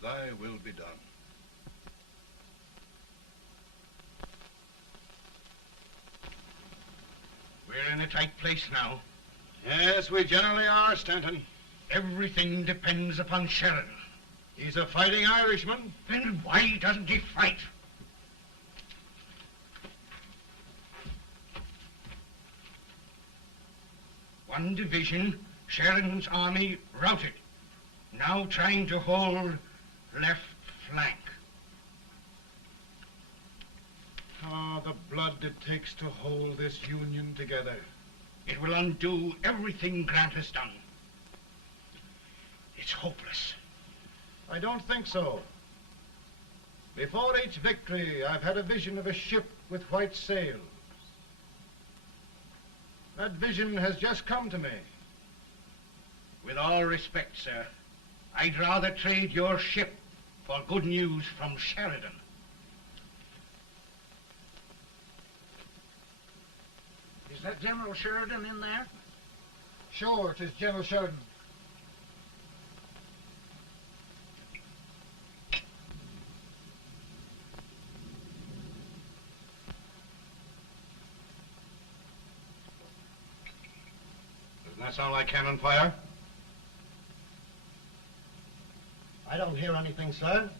Thy will be done. We're in a tight place now. Yes, we generally are, Stanton. Everything depends upon Sheridan. He's a fighting Irishman. Then why doesn't he fight? One division, Sheridan's army, routed. Now trying to hold left flank. Ah, the blood it takes to hold this Union together. It will undo everything Grant has done. It's hopeless. I don't think so. Before each victory, I've had a vision of a ship with white sails. That vision has just come to me. With all respect, sir, I'd rather trade your ship for good news from Sheridan. Is that General Sheridan in there? Sure, it is General Sheridan. Doesn't that sound like cannon fire? I don't hear anything, sir.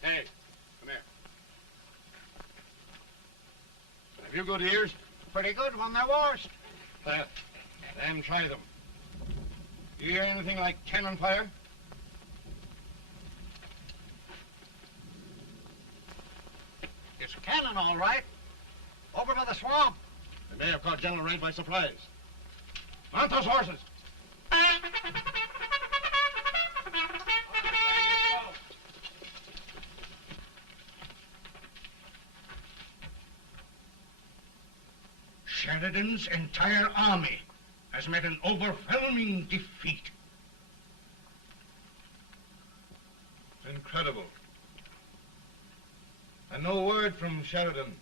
Hey, come here. Have you good ears? Pretty good when they're washed. Then try them. You hear anything like cannon fire? It's cannon, all right. Over by the swamp. They may have caught General Wright by surprise. Mount those horses! Sheridan's entire army has met an overwhelming defeat. Incredible. And no word from Sheridan.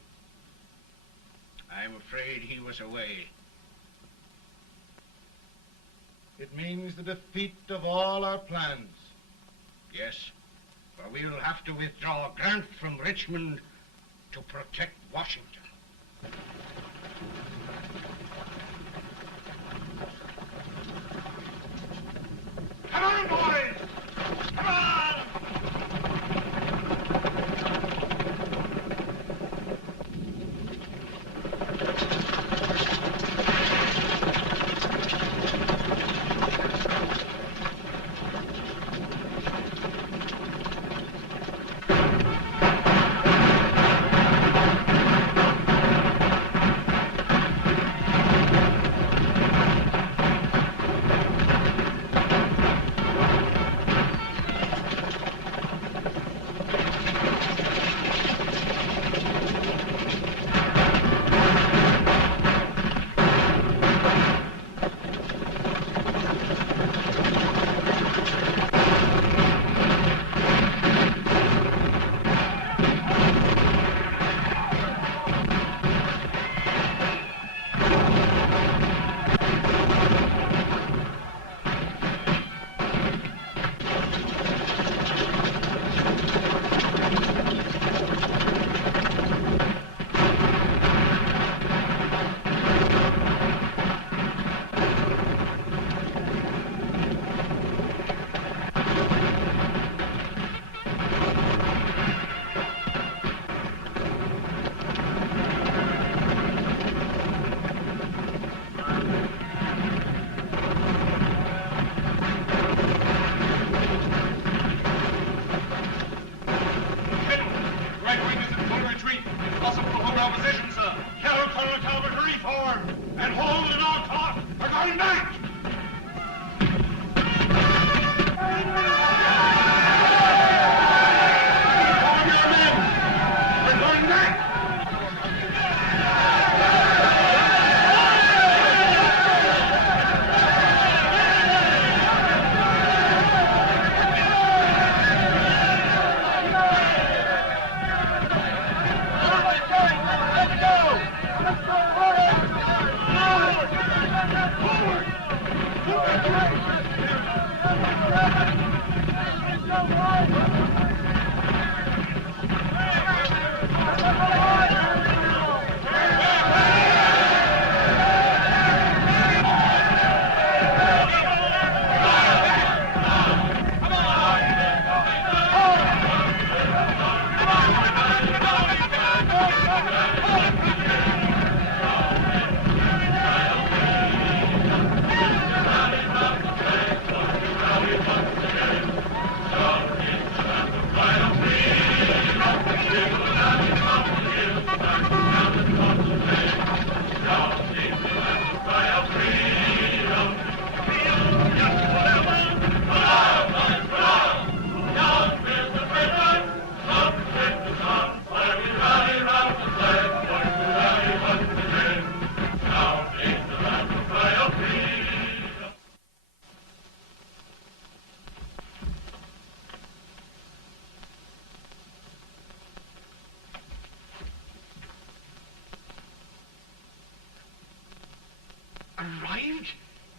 I'm afraid he was away. It means the defeat of all our plans. Yes, for we'll have to withdraw Grant from Richmond to protect Washington. Come on, boys! Come on!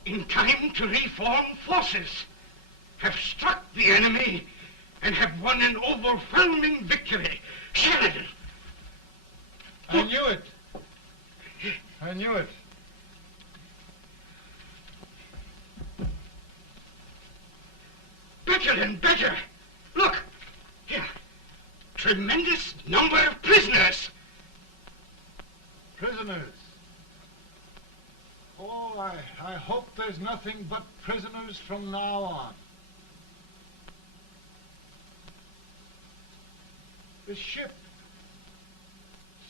in time to reform forces, have struck the enemy, and have won an overwhelming victory. Sheridan! I knew it. I knew it. Better and better. Look, here. Tremendous number of prisoners. Prisoners. Oh, I hope there's nothing but prisoners from now on. The ship.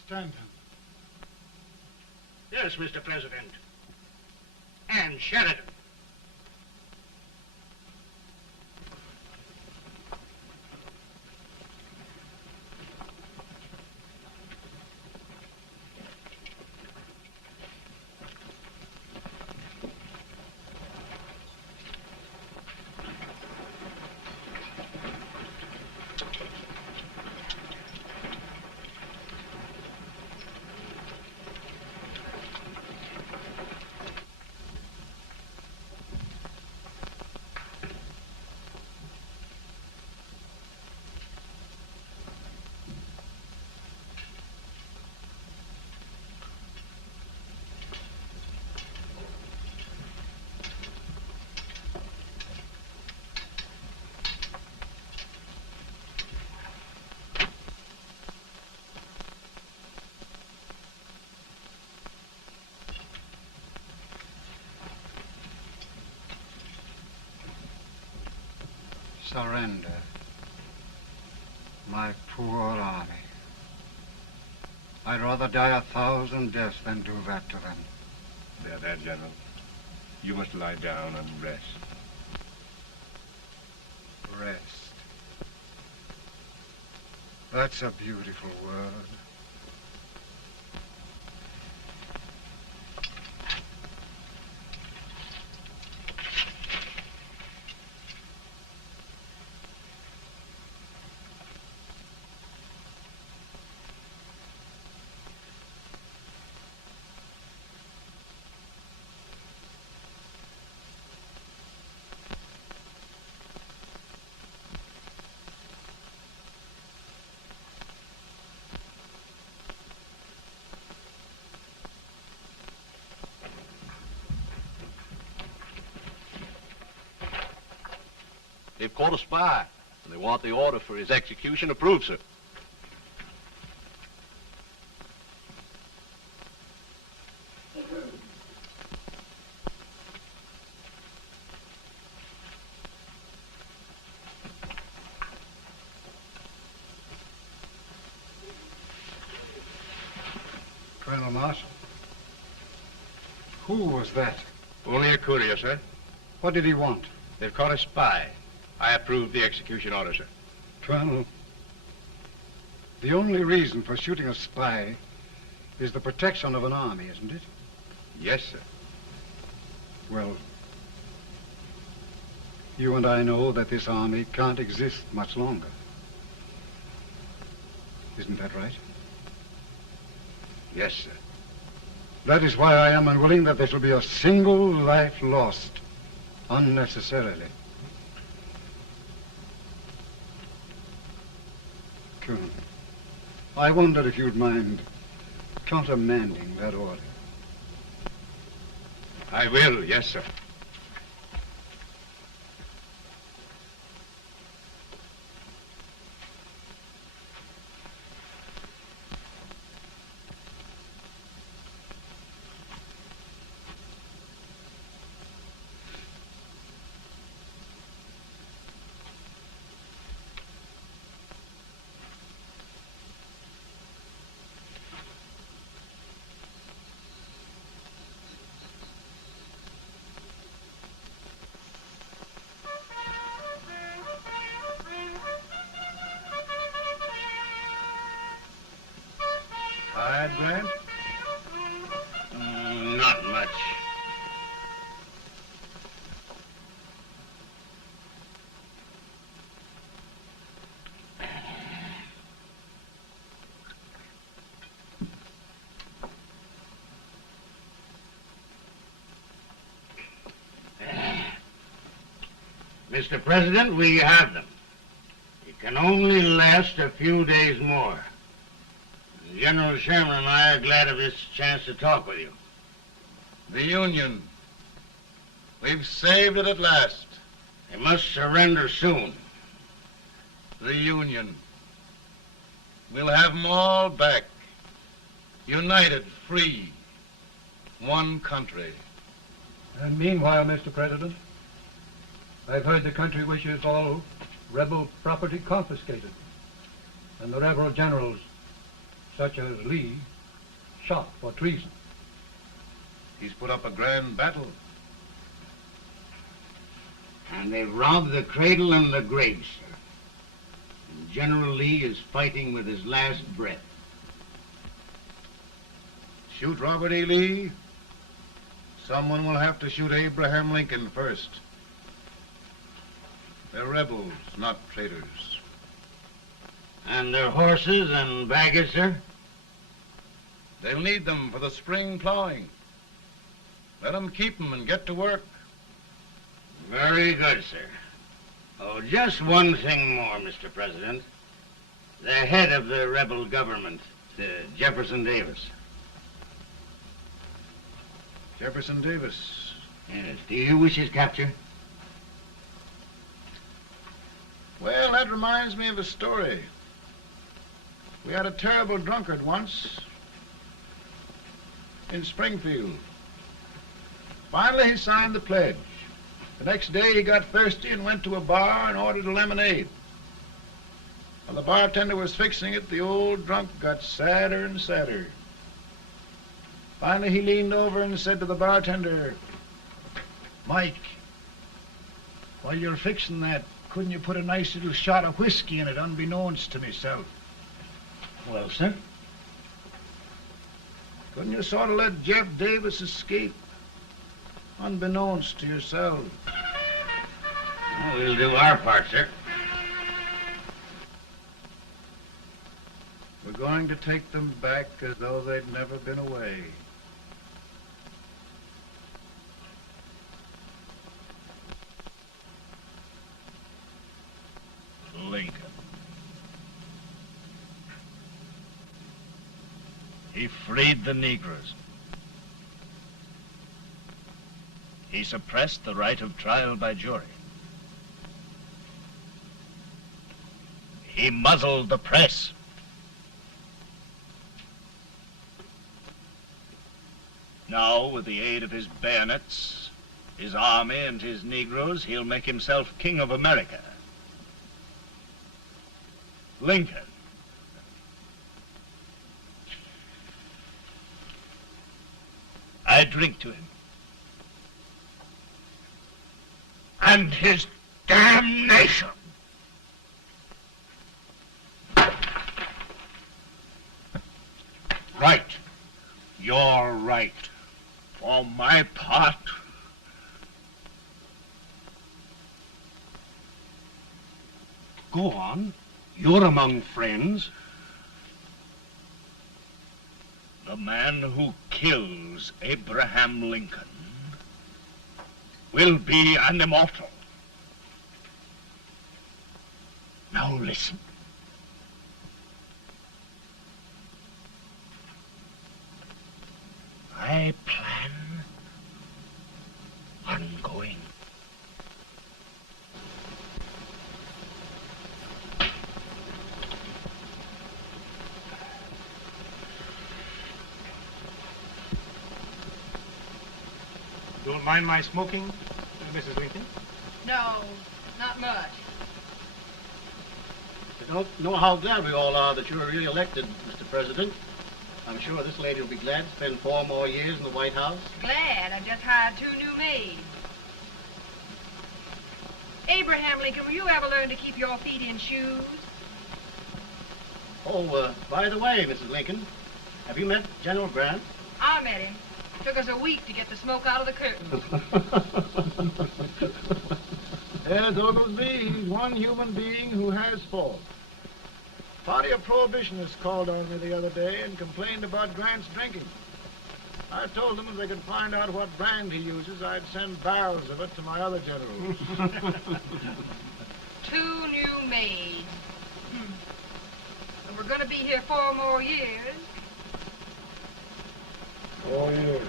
Stanton. Yes, Mr. President. And Sheridan. Surrender. My poor army. I'd rather die 1,000 deaths than do that to them. There, General. You must lie down and rest. Rest. That's a beautiful word. They've caught a spy, and they want the order for his execution approved, sir. Colonel Marshall. Who was that? Only a courier, sir. What did he want? They've caught a spy. I approve the execution order, sir. Colonel, the only reason for shooting a spy is the protection of an army, isn't it? Yes, sir. Well, you and I know that this army can't exist much longer. Isn't that right? Yes, sir. That is why I am unwilling that there shall be a single life lost unnecessarily. Colonel, I wonder if you'd mind countermanding that order. I will, yes, sir. Tired, Grant? Not much. Mr. President, we have them. It can only last a few days more. General Sherman and I are glad of this chance to talk with you. The Union. We've saved it at last. They must surrender soon. The Union. We'll have them all back. United, free. One country. And meanwhile, Mr. President, I've heard the country wishes all rebel property confiscated, and the rebel generals, such as Lee, shot for treason. He's put up a grand battle. And they've robbed the cradle and the grave, sir. And General Lee is fighting with his last breath. Shoot Robert E. Lee? Someone will have to shoot Abraham Lincoln first. They're rebels, not traitors. And their horses and baggage, sir? They'll need them for the spring plowing. Let them keep them and get to work. Very good, sir. Oh, just one thing more, Mr. President. The head of the rebel government, Jefferson Davis. Jefferson Davis? Yes. Do you wish his capture? Well, that reminds me of a story. We had a terrible drunkard once in Springfield. Finally, he signed the pledge. The next day, he got thirsty and went to a bar and ordered a lemonade. While the bartender was fixing it, the old drunk got sadder and sadder. Finally, he leaned over and said to the bartender, "Mike, while you're fixing that, couldn't you put a nice little shot of whiskey in it, unbeknownst to myself?" Well, sir? Couldn't you sort of let Jeff Davis escape, unbeknownst to yourself? Well, we'll do our part, sir. We're going to take them back as though they'd never been away. Lincoln. He freed the Negroes. He suppressed the right of trial by jury. He muzzled the press. Now, with the aid of his bayonets, his army, and his Negroes, he'll make himself king of America. Lincoln. I drink to him. And his damnation. Right. You're right. For my part, go on. You're among friends. The man who kills Abraham Lincoln will be an immortal. Now listen. I plan on going. Don't mind my smoking, Mrs. Lincoln? No, not much. I don't know how glad we all are that you're really elected, Mr. President. I'm sure this lady will be glad to spend 4 more years in the White House. Glad. I've just hired 2 new maids. Abraham Lincoln, will you ever learn to keep your feet in shoes? Oh, by the way, Mrs. Lincoln, have you met General Grant? I met him. Took us a week to get the smoke out of the curtain. Yes, Oglesby, he's one human being who has fault. Party of Prohibitionists called on me the other day and complained about Grant's drinking. I told them if they could find out what brand he uses, I'd send barrels of it to my other generals. 2 new maids. And we're going to be here 4 more years. 4 years.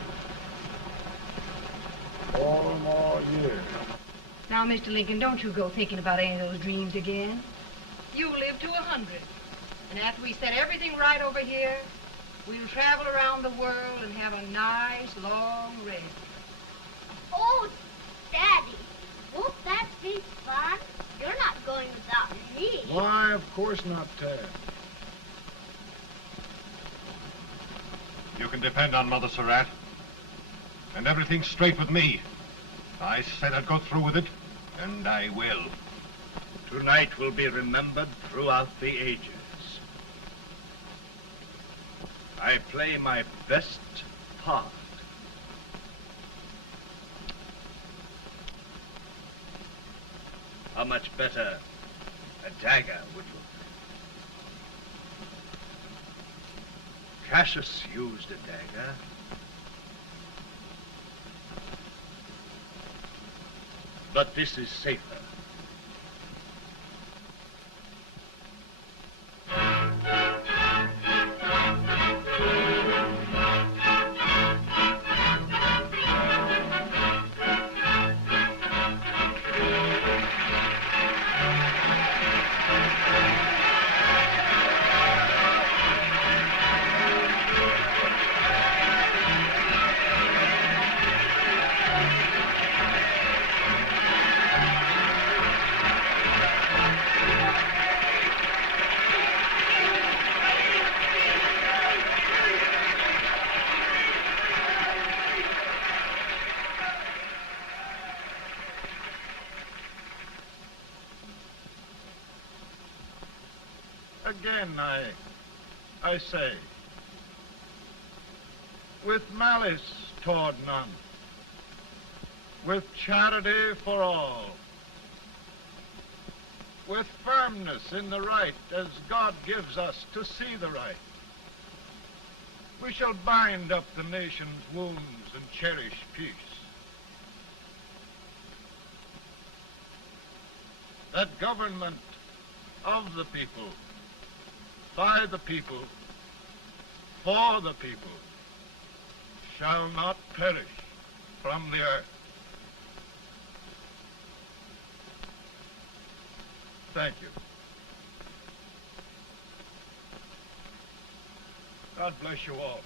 4 more years. Now, Mr. Lincoln, don't you go thinking about any of those dreams again. You live to 100. And after we set everything right over here, we'll travel around the world and have a nice, long rest. Oh, Daddy, won't that be fun? You're not going without me. Why, of course not, Tad. You can depend on Mother Surratt. And everything's straight with me. I said I'd go through with it, and I will. Tonight will be remembered throughout the ages. I play my best part. How much better a dagger would look. Cassius used a dagger. But this is safer. Again, I say, with malice toward none, with charity for all, with firmness in the right as God gives us to see the right, we shall bind up the nation's wounds and cherish peace. That government of the people, by the people, for the people, shall not perish from the earth. Thank you. God bless you all.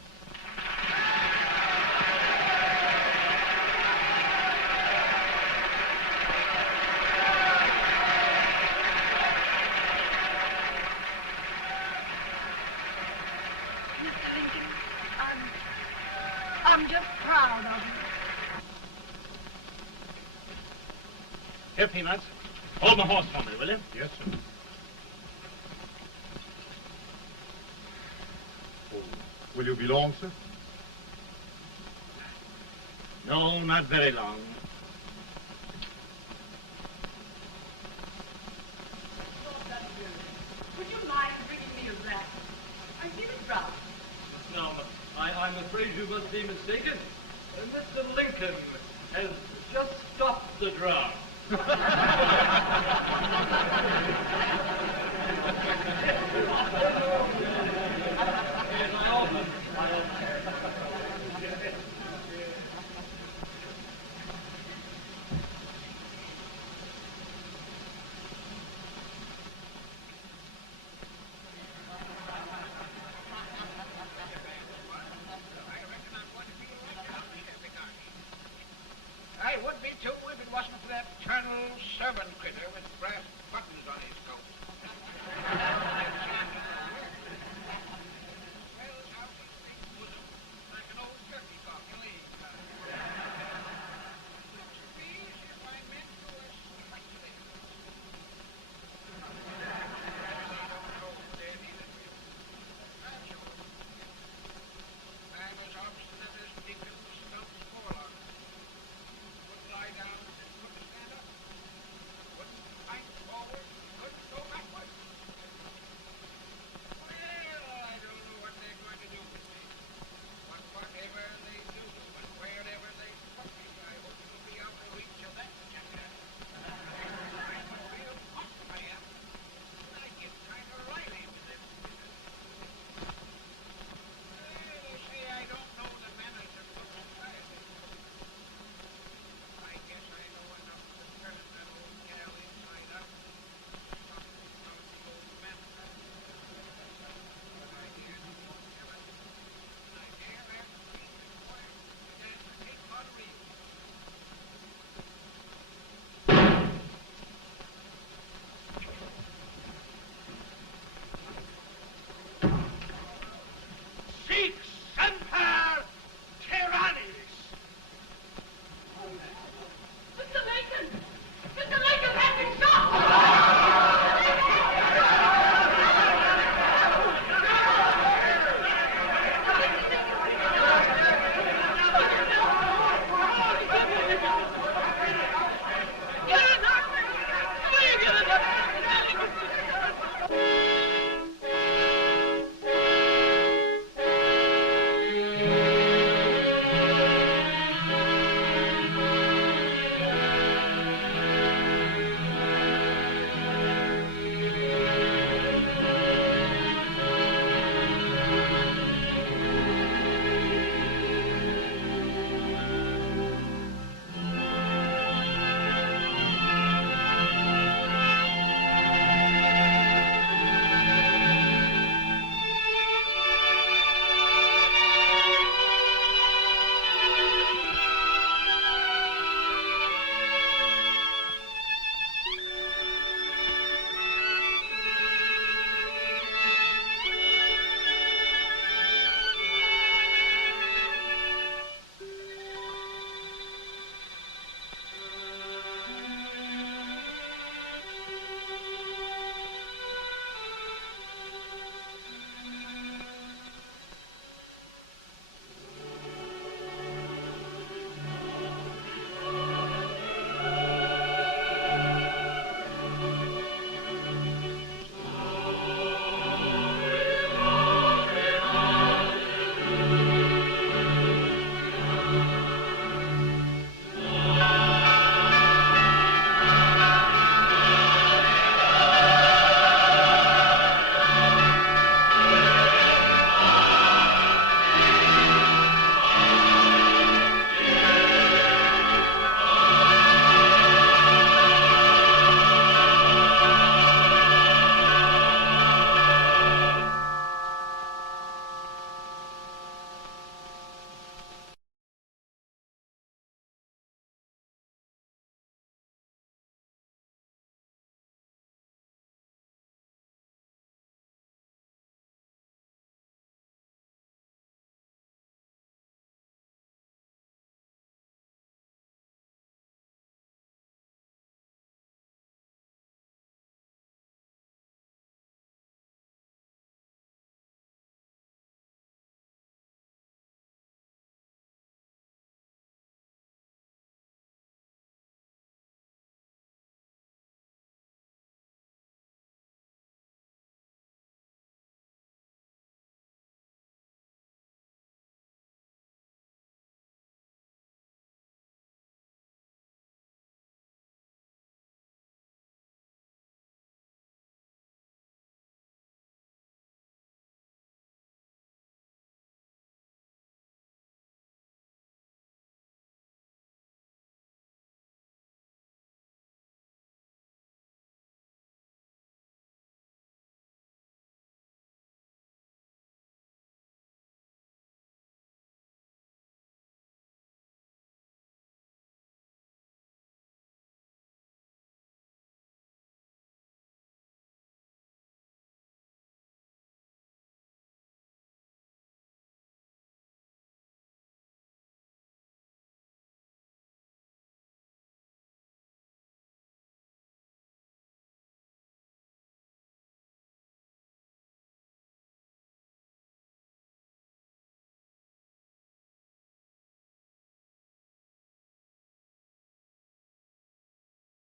I'm just proud of you. Here, Peanuts. Hold my horse for me, will you? Yes, sir. Oh, will you be long, sir? No, not very long. Would you mind bringing me a rat? I feel it rough. Now, I'm afraid you must be mistaken. Mr. Lincoln has just stopped the draft.